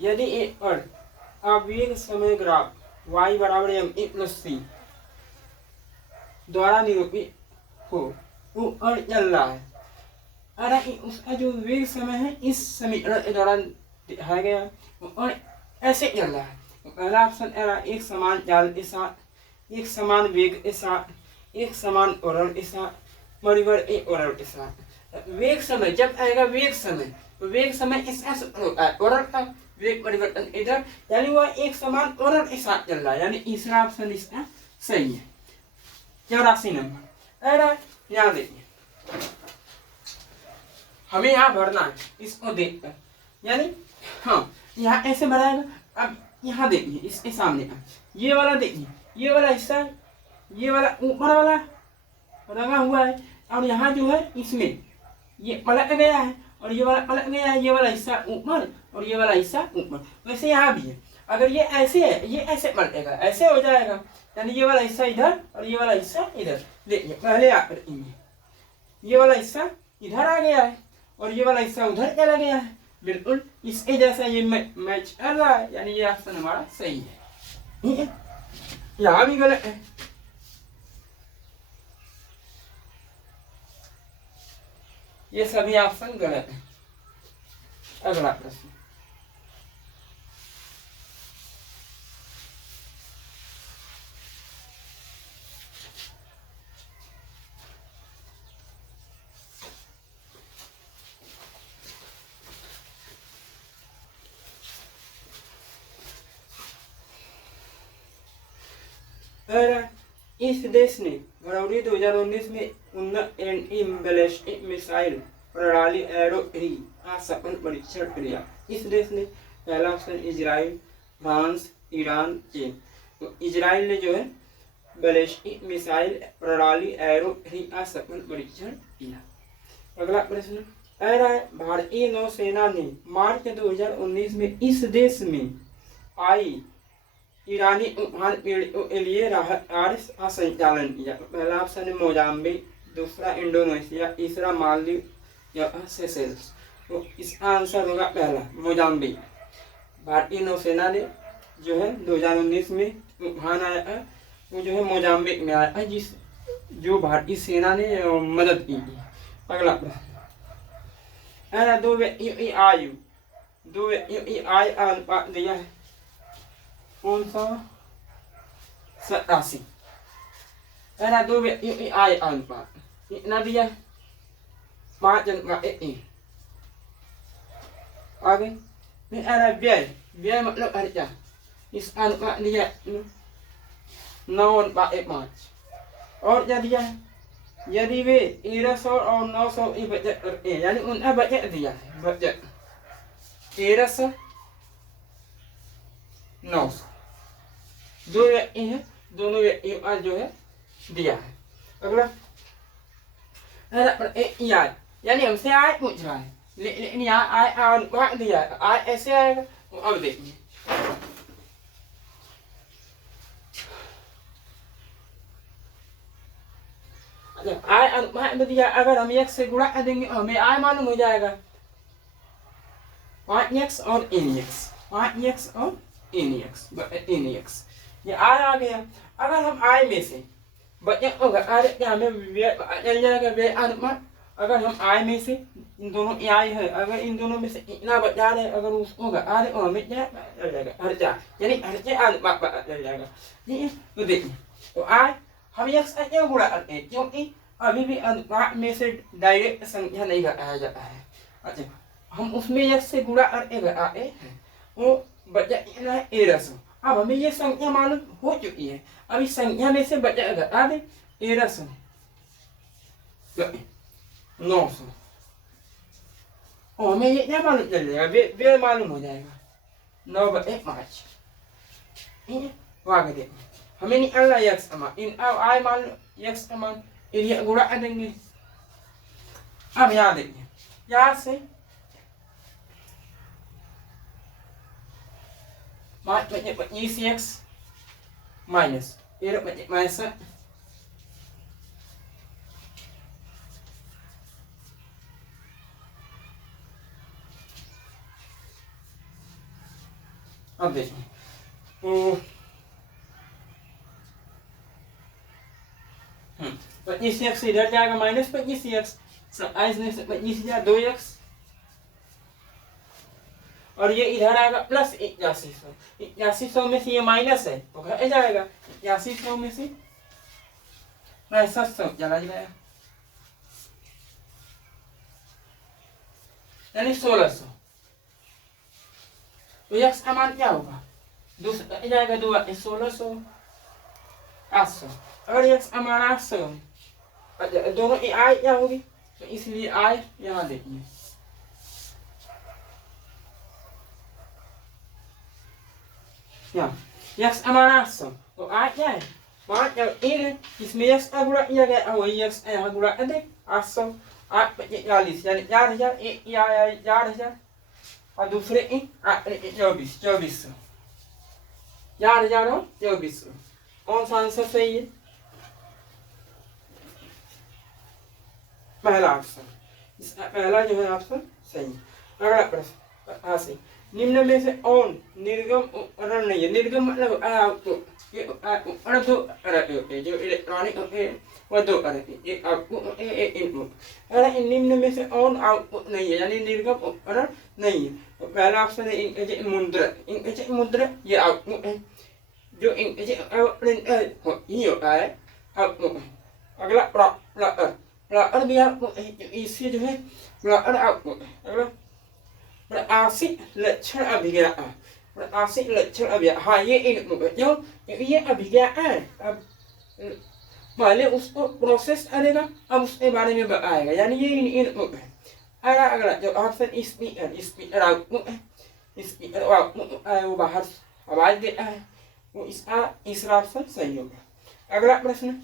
यदि एक कण आवेग समय ग्राफ y बराबर ma+c द्वारा निरूपित हो तो कण चल रहा है। अरे उसका जो वेग समय है इस समीकरण के दौरान दिखाया गया और ऐसे चल रहा है। पहला ऑप्शन एक समान चाल के साथ, एक समान वेग के साथ, एक समान त्वरण के साथ, परिवर्ती त्वरण के साथ। वेग समय जब आएगा, वेग समय इसका सूत्र होता है त्वरण का वेग परिवर्तन इधर, यानी वह एक समान त्वरण के साथ चल रहा है, यानी तीसरा ऑप्शन इसका सही है। 84 नंबर। अरे यहाँ देखिए, हमें यहाँ भरना है इसको देखकर, यानी हाँ यहाँ ऐसे भराएगा। अब यहाँ देखिए, इसके सामने ये वाला देखिए, ये वाला हिस्सा, ये वाला ऊपर वाला रंगा हुआ है और यहाँ जो है इसमें ये पलट गया है और ये वाला पलट गया है, ये वाला हिस्सा ऊपर और ये वाला हिस्सा ऊपर। वैसे यहाँ भी है, अगर ये ऐसे है ये ऐसे पलटेगा, ऐसे हो जाएगा, यानी ये वाला हिस्सा इधर और ये वाला हिस्सा इधर। देखिए पहले ये वाला हिस्सा इधर आ गया है और ये वाला हिस्सा उधर चला गया है, बिल्कुल इसके जैसा ये मैच कर रहा है, यानी ये ऑप्शन हमारा सही है। ठीक है, यहाँ भी गलत है। ये सभी ऑप्शन गलत है। अगला प्रश्न, इस देश ने फरवरी 2019 में उन्नत एंटी बैलिस्टिक मिसाइल प्रणाली एरो 3 का सफल परीक्षण किया। इस देश ने, पहला ऑप्शन इजराइल, फ्रांस, ईरान, चीन। तो इजराइल ने जो है बैलिस्टिक मिसाइल प्रणाली एरो 3 का सफल परीक्षण किया। अगला प्रश्न, भारतीय नौसेना ने मार्च 2019 में इस देश में आई ईरानी उड़ान पीड़ितों के लिए राहत कार्य का संचालन किया। पहला ऑप्शन है मोजाम्बिक, दूसरा इंडोनेशिया, तीसरा मालदीव या सेशेल्स। तो इसका आंसर होगा पहला मोजाम्बिक। भारतीय नौसेना ने जो है 2019 में उड़ान आया है, वो जो है मोजाम्बिक में आया है, जो भारतीय सेना ने मदद की थी। अगला प्रश्न, दो व्यक्तियों की आयु अनुपात दिया है कौन सा? 87। दो व्यक्तियों की आय अनुपात कितना दिया है? 5:1। आगे व्यय मतलब खर्चा, इस अनुपात दिया 9:5। और क्या दिया है? यदि वे 1300 और 900 की बचत करते हैं, यानी उनका बचत दिया है, बचत 1300 900। दो व्यक्ति है, दोनों व्यक्ति का जो है दिया है। अगला आय, यानी हमसे आय पूछ रहा है, लेकिन यहाँ आय अनुपात दिया है, आय ऐसे आएगा। अब देखिए आय अनुपात में दिया, अगर हम एक से गुणा कर देंगे हमें आय मालूम हो जाएगा। 5x और nx, 5x और nx, ये आय आ गया। अगर हम आय में से बचत होगा, हमें चल जाएगा व्यय अनुपात। अगर हम आय में से इन दोनों की आय है, अगर इन दोनों में से इतना बचा रहे, अगर उसको होगा आय और हमें क्या चल जाएगा खर्चा, यानी खर्चे अनुपात पता चल जाएगा। ठीक है, तो देखिए, तो आय हम एक से क्यों गुणा करते हैं? क्योंकि अभी भी अनुपात में से डायरेक्ट संख्या नहीं घटाया जाता है। अच्छा, हम उसमें एक से गुणा करके घटाते हैं, वो बचा इतना है 1300। अब हमें ये संख्या मालूम हो चुकी है, अब इस संख्या में से बचा घटा दे 1300 900, और हमें ये क्या मालूम चल जाएगा? वे मालूम हो जाएगा 9/5। ठीक है, वो आगे देखिए, हमें निकालना x समान, इन अब आय मान लो x समान, एरिया गुणा कर देंगे। अब यहाँ देखिए, यहाँ से 5/25x माइनस 13/65। अब देखिए, तो 25x इधर जाएगा माइनस 25x, 27 में से 25 जा 2x, और ये इधर आएगा प्लस 8100। 8100 में से ये माइनस है तो घट जाएगा, 8100 में से 6500 चला जाएगा, यानी 1600। तो x का मान क्या होगा? दूसरा जाएगा 2 1600 800। अगर x का मान 800, दोनों की आय क्या होगी? तो इसलिए आय यहाँ देखिए, x का मान 800, तो आय क्या है? 5 और 3 है, इसमें x का गुणा किया गया, वही x यहाँ गुणा कर दे 800। 8 पच्चीस 40 यानी 4000, एक ये आया 4000 और दूसरे 2400, 4000 और 2400। कौन सा आंसर सही है? पहला ऑप्शन, इसका पहला जो है ऑप्शन सही है। अगला प्रश्न 88, निम्न में से कौन निर्गम उपकरण नहीं है? निर्गम मतलब आउटपुट, ये उपकरण दो तरह के होते हैं, जो इलेक्ट्रॉनिक होते हैं वह दो तरह के, एक आउटपुट होते हैं, एक इनपुट। अगर निम्न में से कौन आउटपुट नहीं है यानी निर्गम उपकरण नहीं है, तो पहला ऑप्शन है इंकजेट मुद्रक। इंकजेट मुद्रक ये आउटपुट है, जो इंकजेट प्रिंटर ही होता है आउटपुट है। अगला प्लॉटर, प्लॉटर भी आउटपुट है, इससे जो है प्लॉटर आउटपुट है। अगला प्रकाशित लक्षण अभिज्ञा, प्रकाशित लक्षण अभिज्ञा, हाँ ये इनपुट है, क्यों? क्योंकि ये अभिज्ञा है, अब पहले उसको प्रोसेस करेगा, अब उसके बारे में बताएगा, यानी ये इनपुट है। अगला अगला जो ऑप्शन स्पीकर, स्पीकर आउटपुट है, स्पीकर आउटपुट है, वो बाहर आवाज देता है, वो इसका तीसरा ऑप्शन सही होगा। अगला प्रश्न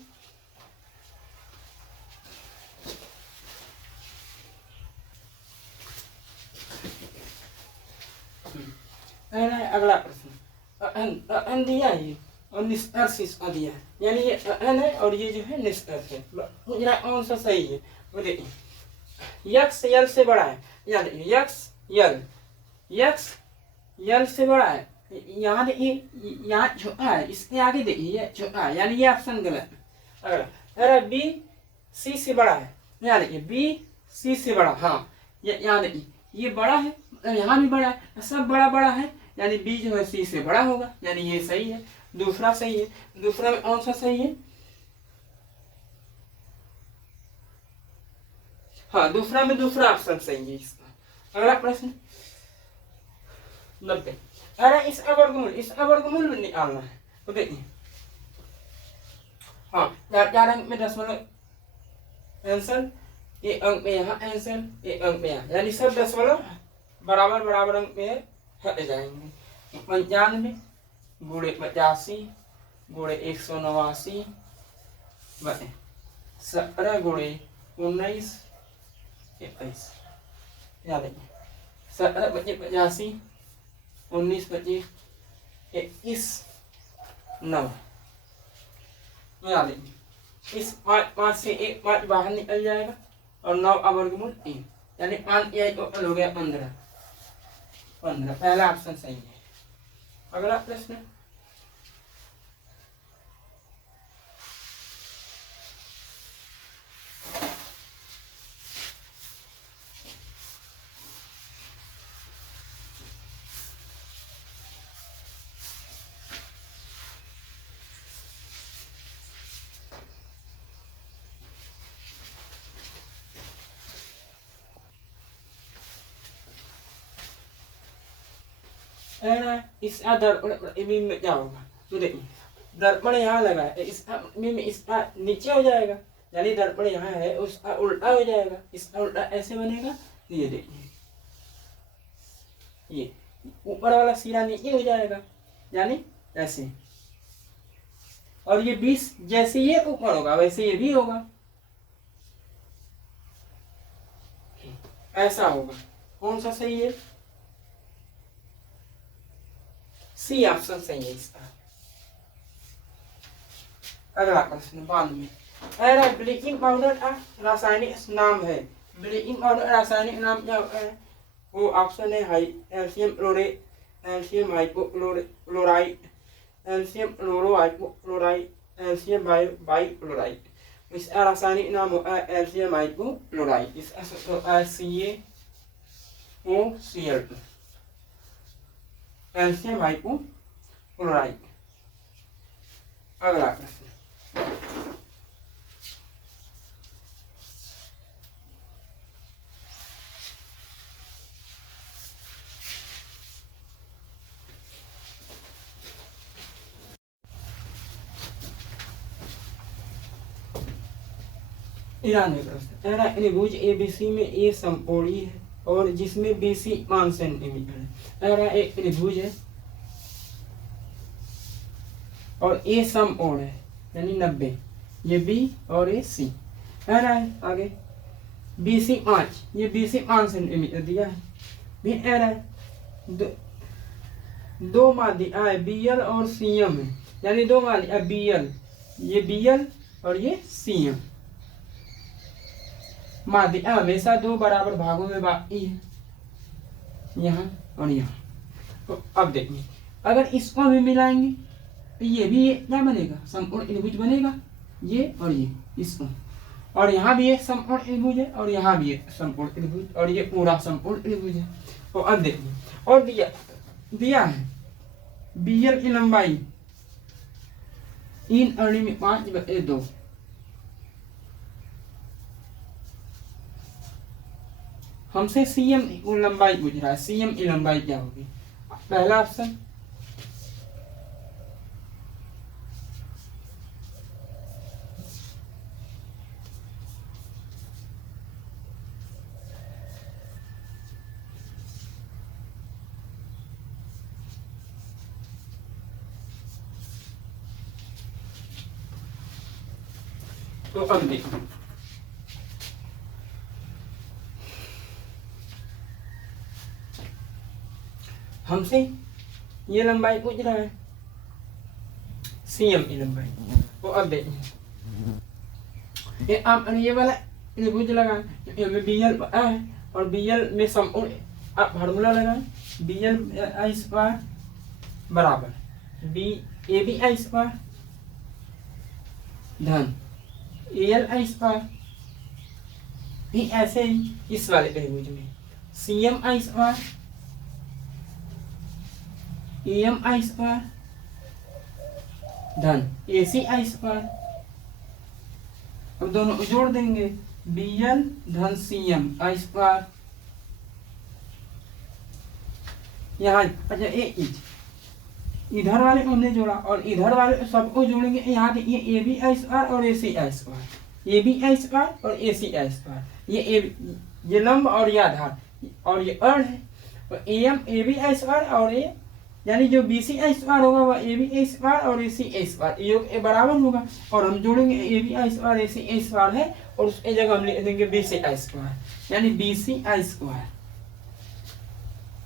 अगला प्रश्न अन दिया है और निष्कर्ष इसका दिया है, यानी ये अन है और ये जो है निष्कर्ष है, मुझे कौन सा सही है वो देखिए। यक्स यल से बड़ा है, याद यक्स यक्स यल से बड़ा है, यहाँ देखिए यहाँ छोटा है, इसके आगे देखिए ये छोटा है, यानी ये ऑप्शन गलत है। अगला बी सी से बड़ा है, यहाँ देखिए बी सी से बड़ा, हाँ ये यहाँ देखिए ये बड़ा है, यहाँ भी बड़ा है, सब बड़ा बड़ा है, यानी बी जो है सी से बड़ा होगा, यानी ये सही है। दूसरा सही है, दूसरा में कौन सा सही है? हाँ दूसरा में दूसरा ऑप्शन सही है इसका। अगला प्रश्न 90, अरे इसका वर्गमूल निकालना है, तो देखिए हाँ 4 अंक में दशमलव आंसर, एक अंक में यहाँ आंसर, एक अंक में यहाँ, यानी सब दशमलव बराबर बराबर अंक में हट जाएंगे। 95 गुणे 85 गुणे 189 बने 17 गुणे 19 21, याद रखिए 17 25 85 19 25 21 9, याद रखिए इस 5 से एक 5 बाहर निकल जाएगा और 9 का वर्गमूल 3, यानी 5 टोटल हो गया 15। पहला ऑप्शन सही है। अगला प्रश्न इसका दर्पण प्रतिबिंब में क्या होगा? तो देखिए दर्पण यहाँ लगा है, इसका प्रतिबिंब इसका नीचे हो जाएगा, यानी दर्पण यहाँ है उसका उल्टा हो जाएगा, इसका उल्टा ऐसे बनेगा। ये देखिए ये ऊपर वाला सिरा नीचे हो जाएगा, यानी ऐसे, और ये 20 जैसे ये ऊपर होगा वैसे ये भी होगा, ऐसा होगा। कौन सा सही है? सी ऑप्शन सही है इसका। अगला प्रश्न 92, ब्लीचिंग पाउडर का रासायनिक नाम है। ब्लीचिंग पाउडर रासायनिक नाम क्या होता है? वो ऑप्शन है calcium chlorate, calcium hypochlorite, calcium chlorohypochlorite, calcium bichloride. इसका रासायनिक नाम होता है कैल्शियम हाइपोक्लोराइट। इसका होता है CaOCl2, कैल्शियम हाइपोक्लोराइट। अगला प्रश्न त्रिभुज ABC में ए समकोणीय है और जिसमें BC 5 सेंटीमीटर है। अगर एक त्रिभुज है और ए समकोण है यानी 90, ये B और ये C। आगे BC 5, ये BC 5 सेंटीमीटर दिया है। भी एल है, दो मान दिया है BL और CM है, यानी दो मान दिया BL, ये BL और ये CM मान दिया। हमेशा दो बराबर भागों में बाकी है, यहाँ और यहाँ। तो अब देखिए अगर इसको भी मिलाएंगे तो ये भी क्या बनेगा, समकोण त्रिभुज बनेगा, ये और ये इसको, और यहाँ भी एक समकोण त्रिभुज है और यहाँ भी एक समकोण त्रिभुज, और ये पूरा समकोण त्रिभुज है। तो अब देखिए और दिया है BL की लंबाई 3/5/2, हमसे CM की लंबाई पूछ रहा है। CM की लंबाई क्या होगी, पहला ऑप्शन तो अब देखो हमसे ये लंबाई पूछ रहा है, CM की लंबाई। तो अब देखिए ये आप ये वाला त्रिभुज लगाएं, में BL है और BL में समकोण, आप फार्मूला लगाएं BL I स्क्वायर बराबर AB I स्क्वायर धन AL I स्क्वायर। भी ऐसे ही इस वाले त्रिभुज में CM I square AM I square धन AC I स्क्वायर। अब दोनों जोड़ देंगे BL धन CM I स्क्वायर। यहाँ अच्छा एक इधर वाले को हमने जोड़ा और इधर वाले सबको जोड़ेंगे, यहाँ देखिए AB I स्क्वायर और AC I square, AB I square और AC I स्क्वायर, ये लंब और ये आधार और ये अर्ण है। और AM AB I स्क्वायर और ये यानी जो BC I स्क्वायर होगा वह AB I स्क्वायर और AC I स्क्वायर योग ए बराबर होगा, और हम जोड़ेंगे AB I square AC I square है और उसकी जगह हम लिख देंगे BC I स्क्वायर, यानी BC I square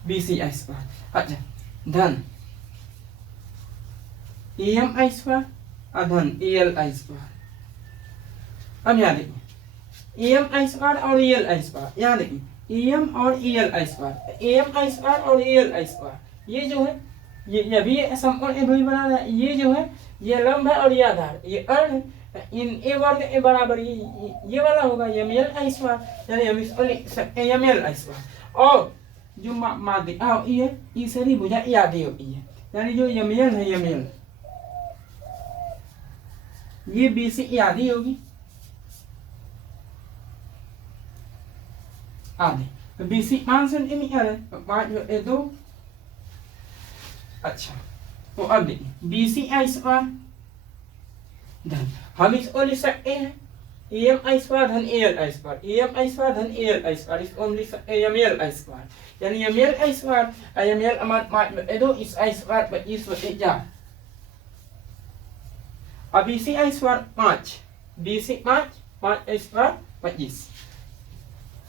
BC I square. अच्छा धन AM I स्क्वायर अधन AL I स्क्वायर। अब यहाँ देखिए AM I स्क्वायर और AL I स्क्वायर, यहाँ देखिए AM और AL I square, AM I square और AL I स्क्वायर, ये जो है ये भी समकोण त्रिभुज बना रहा है। ये जो है ये लंब है और ये आधार, ये अर्ण है, इन ए वर्ग ए बराबर ये वाला होगा ML I स्क्वायर, यानी हम इसको लिख सकते हैं ML I स्क्वायर। और जो माध्य ये तीसरी भुजा आधी होती है, यानी जो ML है ML ये BC आधी होगी, आधी BC 5 सेंटीमीटर है, 5/2। अच्छा तो अब देखिए BC I स्क्वायर धन हम इसको लिख सकते हैं AM I स्क्वायर धन AL I square, AM I square धन AL I स्क्वायर, इसको हम लिख सकते हैं ML I स्क्वायर, यानी ML I square ML amount 5/2 इस I स्क्वायर 25/4। अब BC I square 5, BC 5 5 I square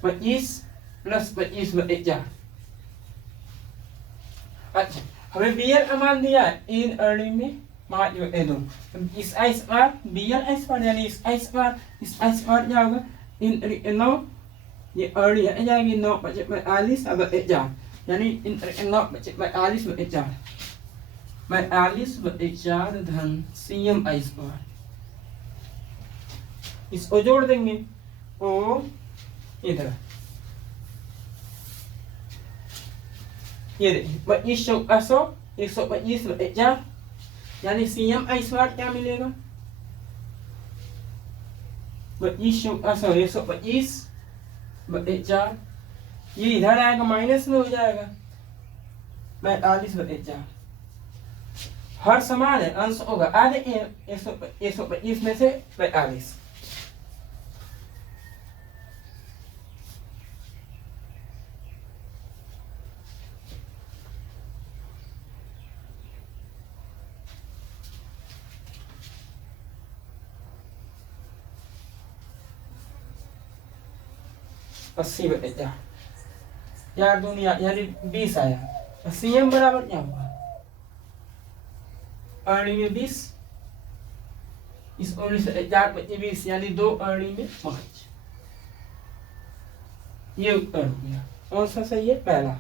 25 plus 25/4। अच्छा हमें BL का मान दिया है इन अर्णी में 5/2, इस I square BL I square यानी इस I स्क्वायर क्या होगा इन 9, ये अर्णी है जाएगी 9/42/4, यानी इन 9/42/4 धन CM I स्क्वायर। इसको जोड़ देंगे ओ इधर ये देखिए 25/100 यानी CM I स्क्वायर क्या मिलेगा 125/4, ये इधर आएगा माइनस में हो जाएगा 42/4। हर समान है, अंश होगा आधे 125 में से 42। 80 बटे 4, 4 दूनी यानी 20 आया। CM बराबर क्या होगा, अरणी में 20, इस 19 से 4 बचे 20 यानी 2 अरणी में 5। ये उत्तर हो गया। कौन सा सही है, पहला।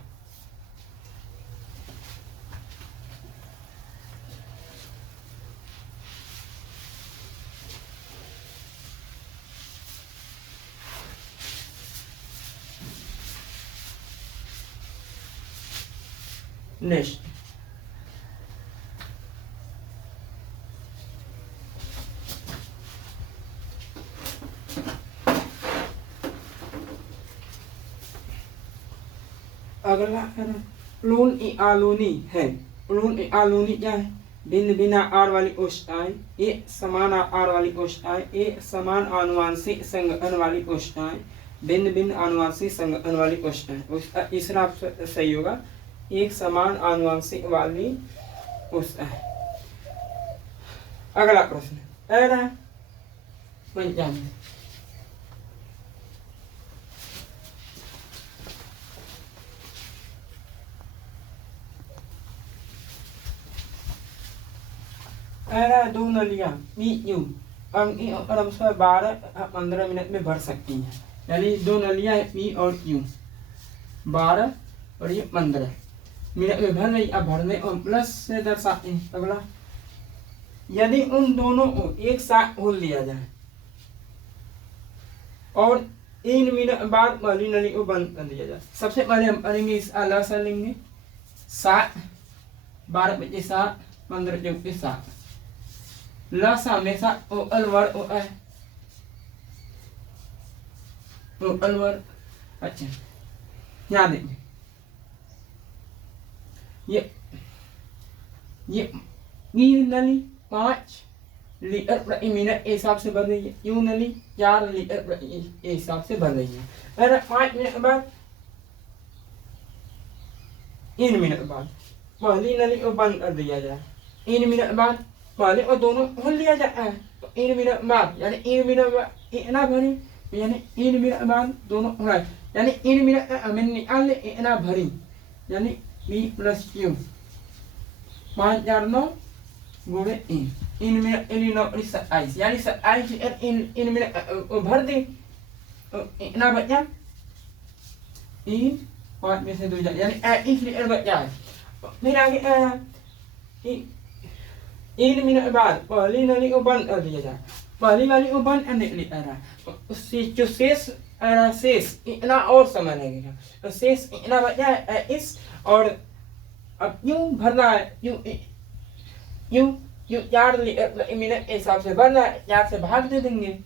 नेक्स्ट, अगला लून ई आलूनी है। लून ई आलूनी क्या है, भिन्न भिन्न आर वाली कोष्ठाएं, ए समान आर वाली कोष्ठाएं, ए समान आनुवांशिक संगठन वाली कोष्ठाएं, भिन्न भिन्न आनुवांशिक संगठन वाली कोष्ठाएं। उसका तीसरा सही होगा, एक समान आनुवांशिक वाली कोष्ठाएं। अगला प्रश्न, 95, दो नलियां यू और 12-15 मिनट में भर सकती हैं। यानी दो नलियां पी और यू 12 और ये 15 मिनट में भर रही। अब भरने और प्लस से दर्शाते हैं। अगला, यदि उन दोनों को एक साथ खोल दिया जाए और 3 मिनट बाद पहली नली को बंद कर दिया जाए। सबसे पहले हम पढ़ेंगे इस अलग लेंगे 7, 12 बचे 7, 15 चौके 7। लस हमेशा ओ अलवर ओ है, ओ अलवर। अच्छा, यहाँ देखें, ये नली 5 लीटर प्रति मिनट के हिसाब से भर रही है। यू नली 4 लीटर प्रति हिसाब से भर रही है। अरे 5 मिनट बाद, 3 मिनट बाद पहली नली को बंद कर दिया जाए। 3 मिनट बाद पहले और दोनों खोल लिया जाता है। तो 3 मिनट बाद यानी 3 मिनट बाद इतना भरी, यानी 3 मिनट बाद दोनों खोला, यानी 3 मिनट हमें निकाल ले इतना भरी, यानी P + Q 5 4 9 गुणे 3 मिनट 9 27, यानी 27 इन मिनट भर दी। तो इतना बचा 3, 5 में से 2 यानी 21 लीटर बचा है। फिर आगे 3 मिनट बाद पहली नली को बंद कर दिया जाए। पहली वाली को बंद करने के लिए उससे जो शेष इतना और समय लगेगा। तो शेष इतना बचा है इस, और अब यूं भरना है, यूं 4 लीटर मिनट के हिसाब से भरना है। 4 से भाग दे देंगे।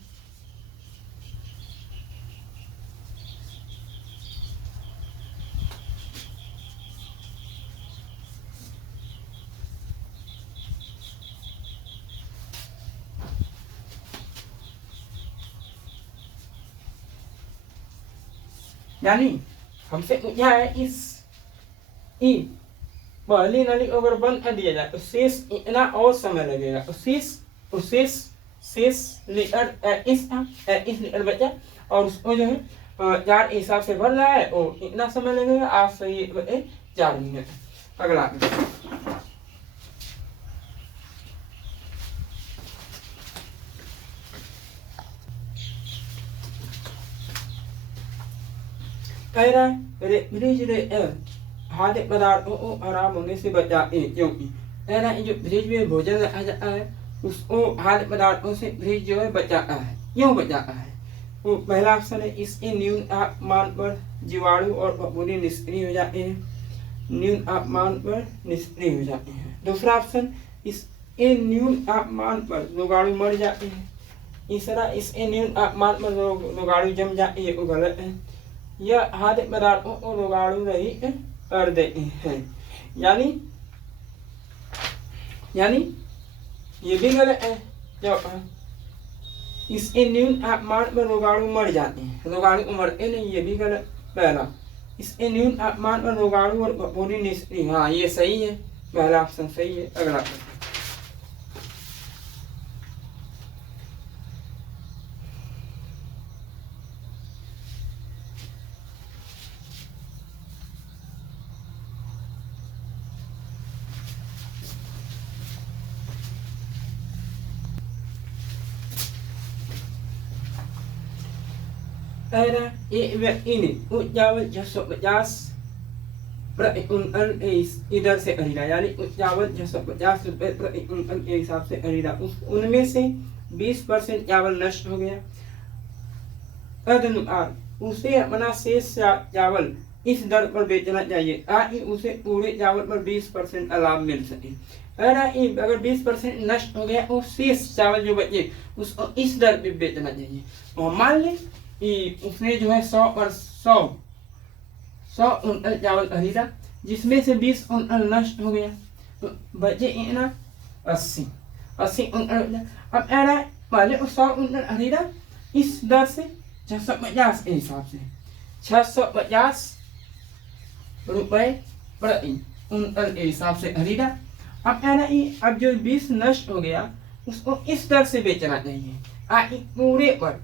यानी हमसे पूछा है इस पहली नली को अगर बंद कर दिया जाए तो शेष इतना और समय लगेगा। तो शेष लीटर इस लीटर बचा, और उसको जो है 4 हिसाब से भर रहा है और इतना समय लगेगा। आप सही 4 मिनट। अगला, कह रहा है रेफ्रिजरेटर खाद्य पदार्थों को खराब होने से बचाते हैं। क्योंकि कह रहा है जो फ्रिज में भोजन रखा जाता है उसको खाद्य पदार्थों से फ्रिज जो है बचाता है। क्यों बचाता है? तो पहला ऑप्शन है इसके न्यून तापमान पर जीवाणु और फफूंदी निष्क्रिय हो जाते हैं। न्यून तापमान पर निष्क्रिय हो जाते हैं। दूसरा ऑप्शन, इसके न्यून तापमान पर रोगाणु मर जाते हैं। तीसरा, इसके न्यून तापमान पर रोगाणु जम जाते हैं। वो गलत है। यह खाद्य पदार्थों को रोगाणु रहित कर देते हैं। यानी ये भी गलत है। जो इसके न्यून तापमान पर रोगाणु मर जाते हैं, रोगाणु मरते नहीं, ये भी गलत। पहला, इसके न्यून तापमान पर रोगाणु और फफूंदी निष्क्रिय, हाँ ये सही है, पहला ऑप्शन सही है। अगला, era एक व्यक्ति ने उस चावल 650 प्रति कुंटल इधर से खरीदा, यानी उस चावल 650 रुपए प्रति कुंटल के हिसाब से खरीदा। उनमें से 20% चावल नष्ट हो गया। तदनुसार उसे अपना शेष चावल इस दर पर बेचना चाहिए ताकि उसे पूरे चावल पर 20% का लाभ मिल सके। अगर 20% नष्ट हो गया, उस शेष चावल जो बचे उसको इस दर पे बेचना चाहिए। और मान ले कि उसने जो है 100 कुंटल चावल खरीदा, जिसमें से 20 कुंटल नष्ट हो गया, तो बचे ना 80 कुंटल। अब पहले 100 कुंटल खरीदा इस दर से 650 के हिसाब से 650 रुपए प्रति कुंटल के हिसाब से खरीदा। अब जो 20 नष्ट हो गया उसको इस दर से बेचना चाहिए पूरे पर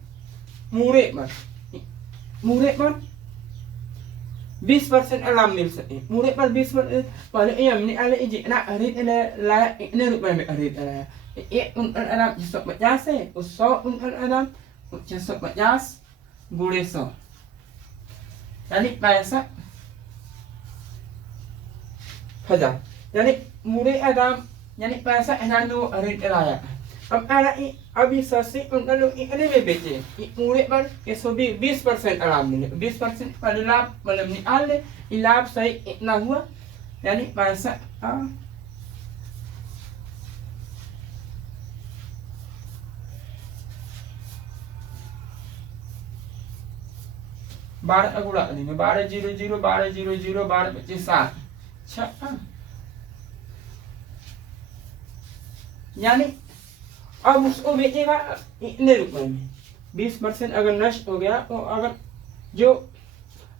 20% लाभ मिल सके। पूरे पर 20%। पहले हमने जितना खरीद लाया इतने रुपए में खरीद लाया, 1 कुंटल अनाज 650 है, तो 100 कुंटल अनाज 650 गुणे 100 यानी 65,000, यानी पूरे दाम यानी 65,000 में वो खरीद लाया। अब इस 80 कुंटल इतने में बेचे पूरे पर 120% लाभ मिले। 20% पर लाभ मतलब निकाल ले, लाभ सही इतना हुआ, यानी 12 गुणा करेंगे, 12 0 0 12 0 0 12 25 7 यानी अब उसको बेचेगा इतने रुपए में। 20% अगर नष्ट हो गया तो अगर जो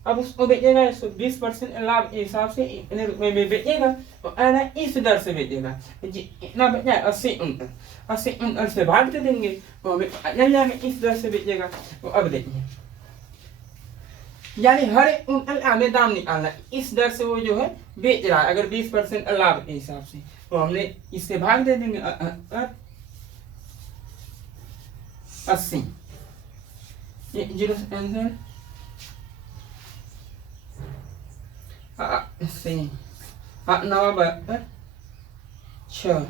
अब उसको बेचेगा 20% लाभ के हिसाब से इतने रुपए में बेचेगा, तो इस दर से बेचेगा। इतना बचा है 80 कुंटल से भाग दे देंगे तो हमें जाएगा इस दर से बेचेगा। तो अब देखिए, यानी हर एक कुंटल हमें दाम निकालना है, इस दर से वो जो है बेच रहा है। अगर 20% लाभ के हिसाब से तो हमने इससे भाग दे देंगे 80 जीरो से कैंसिल 9 6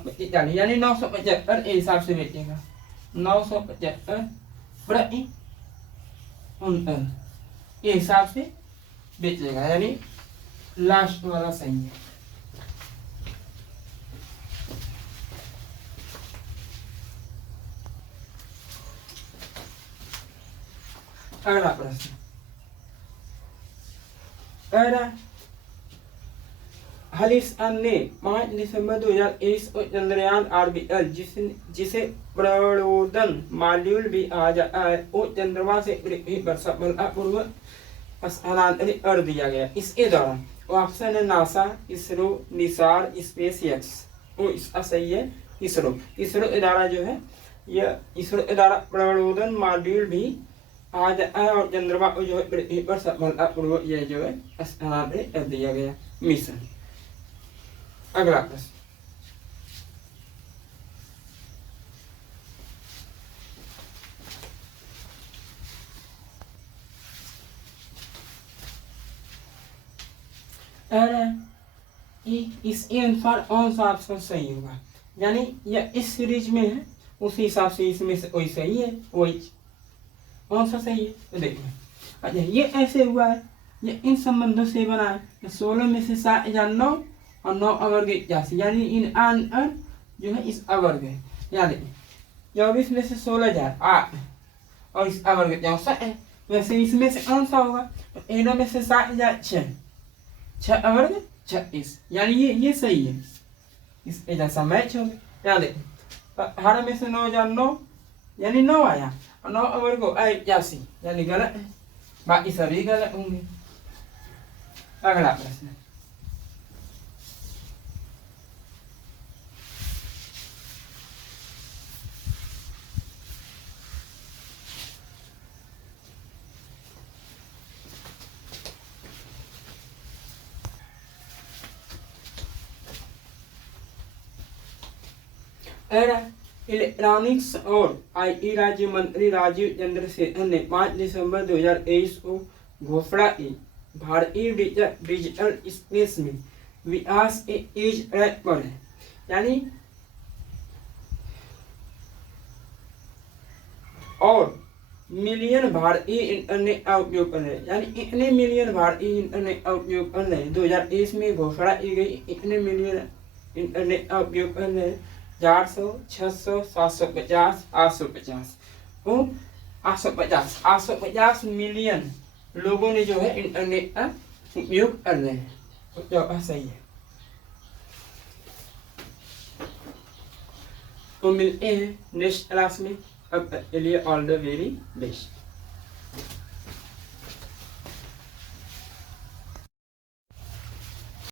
56 यानी 975 के हिसाब से बेचेगा। 975 प्रति कुंटल के हिसाब से बेचेगा, यानी लास्ट वाला सही है। अगला प्रश्न, हलीसन ने 5 दिसंबर 2023 को चंद्रयान ऑर्बिटर जिसे प्रणोदन मॉड्यूल भी आ जाता है वो चंद्रमा से पृथ्वी पर सफलतापूर्वक स्थानांतरित कर दिया गया। इसके दौरान ऑप्शन है NASA, ISRO, Nisar, space x. वो इसका सही है इसरो के द्वारा जो है यह इसरो के द्वारा प्रणोदन मॉड्यूल भी आ जाता है और चंद्रमा को जो है पृथ्वी पर सफलतापूर्वक यह जो है स्थानांतरित कर दिया गया मिशन। अगला प्रश्न, इसके अनुसार कौन सा ऑप्शन सही होगा, यानी यह इस सीरीज में है उसी हिसाब से इसमें से कोई सही है, कोई कौन सा सही है। तो देखिए, अच्छा ये ऐसे हुआ है, ये इन संबंधों से बना है। 16 में से 7,900 और 9 अवर्ग 81, यानी इन आन जो है इस अवर्ग है। यानी 24 में से 16,008 और इस अवर्ग 64 है। वैसे इसमें से कौन सा होगा, तो इनों में से 7,006 6 अवर्ग 36, यानी ये सही है, इस जैसा मैच हो गया। याद देखिए, 18 में से 9,009 यानी 9 आया और 9 अवर्ग 81, यानी गलत है, बाकी सभी गलत होंगे। अगला प्रश्न, इलेक्ट्रॉनिक्स और आईटी राज्य मंत्री राजीव चंद्रशेखर ने 5 दिसंबर 2023 को घोषणा की। भारतीय डिजिटल स्पेस में विकास के तेज ट्रैक पर है। यानी और मिलियन भारतीय इंटरनेट का उपयोग कर रहे हैं। यानी इतने मिलियन भारतीय इंटरनेट का उपयोग कर रहे हैं। 2023 में घोषणा की गई, इतने मिलियन इंटरनेट का उपयोग कर रहे हैं। 400, 600, 750, 850 तो 850 मिलियन लोगों ने जो है इंटरनेट का उपयोग कर रहे हैं। तो जवाब सही है। तो मिलते हैं नेक्स्ट क्लास में। अब के लिए ऑल द वेरी बेस्ट।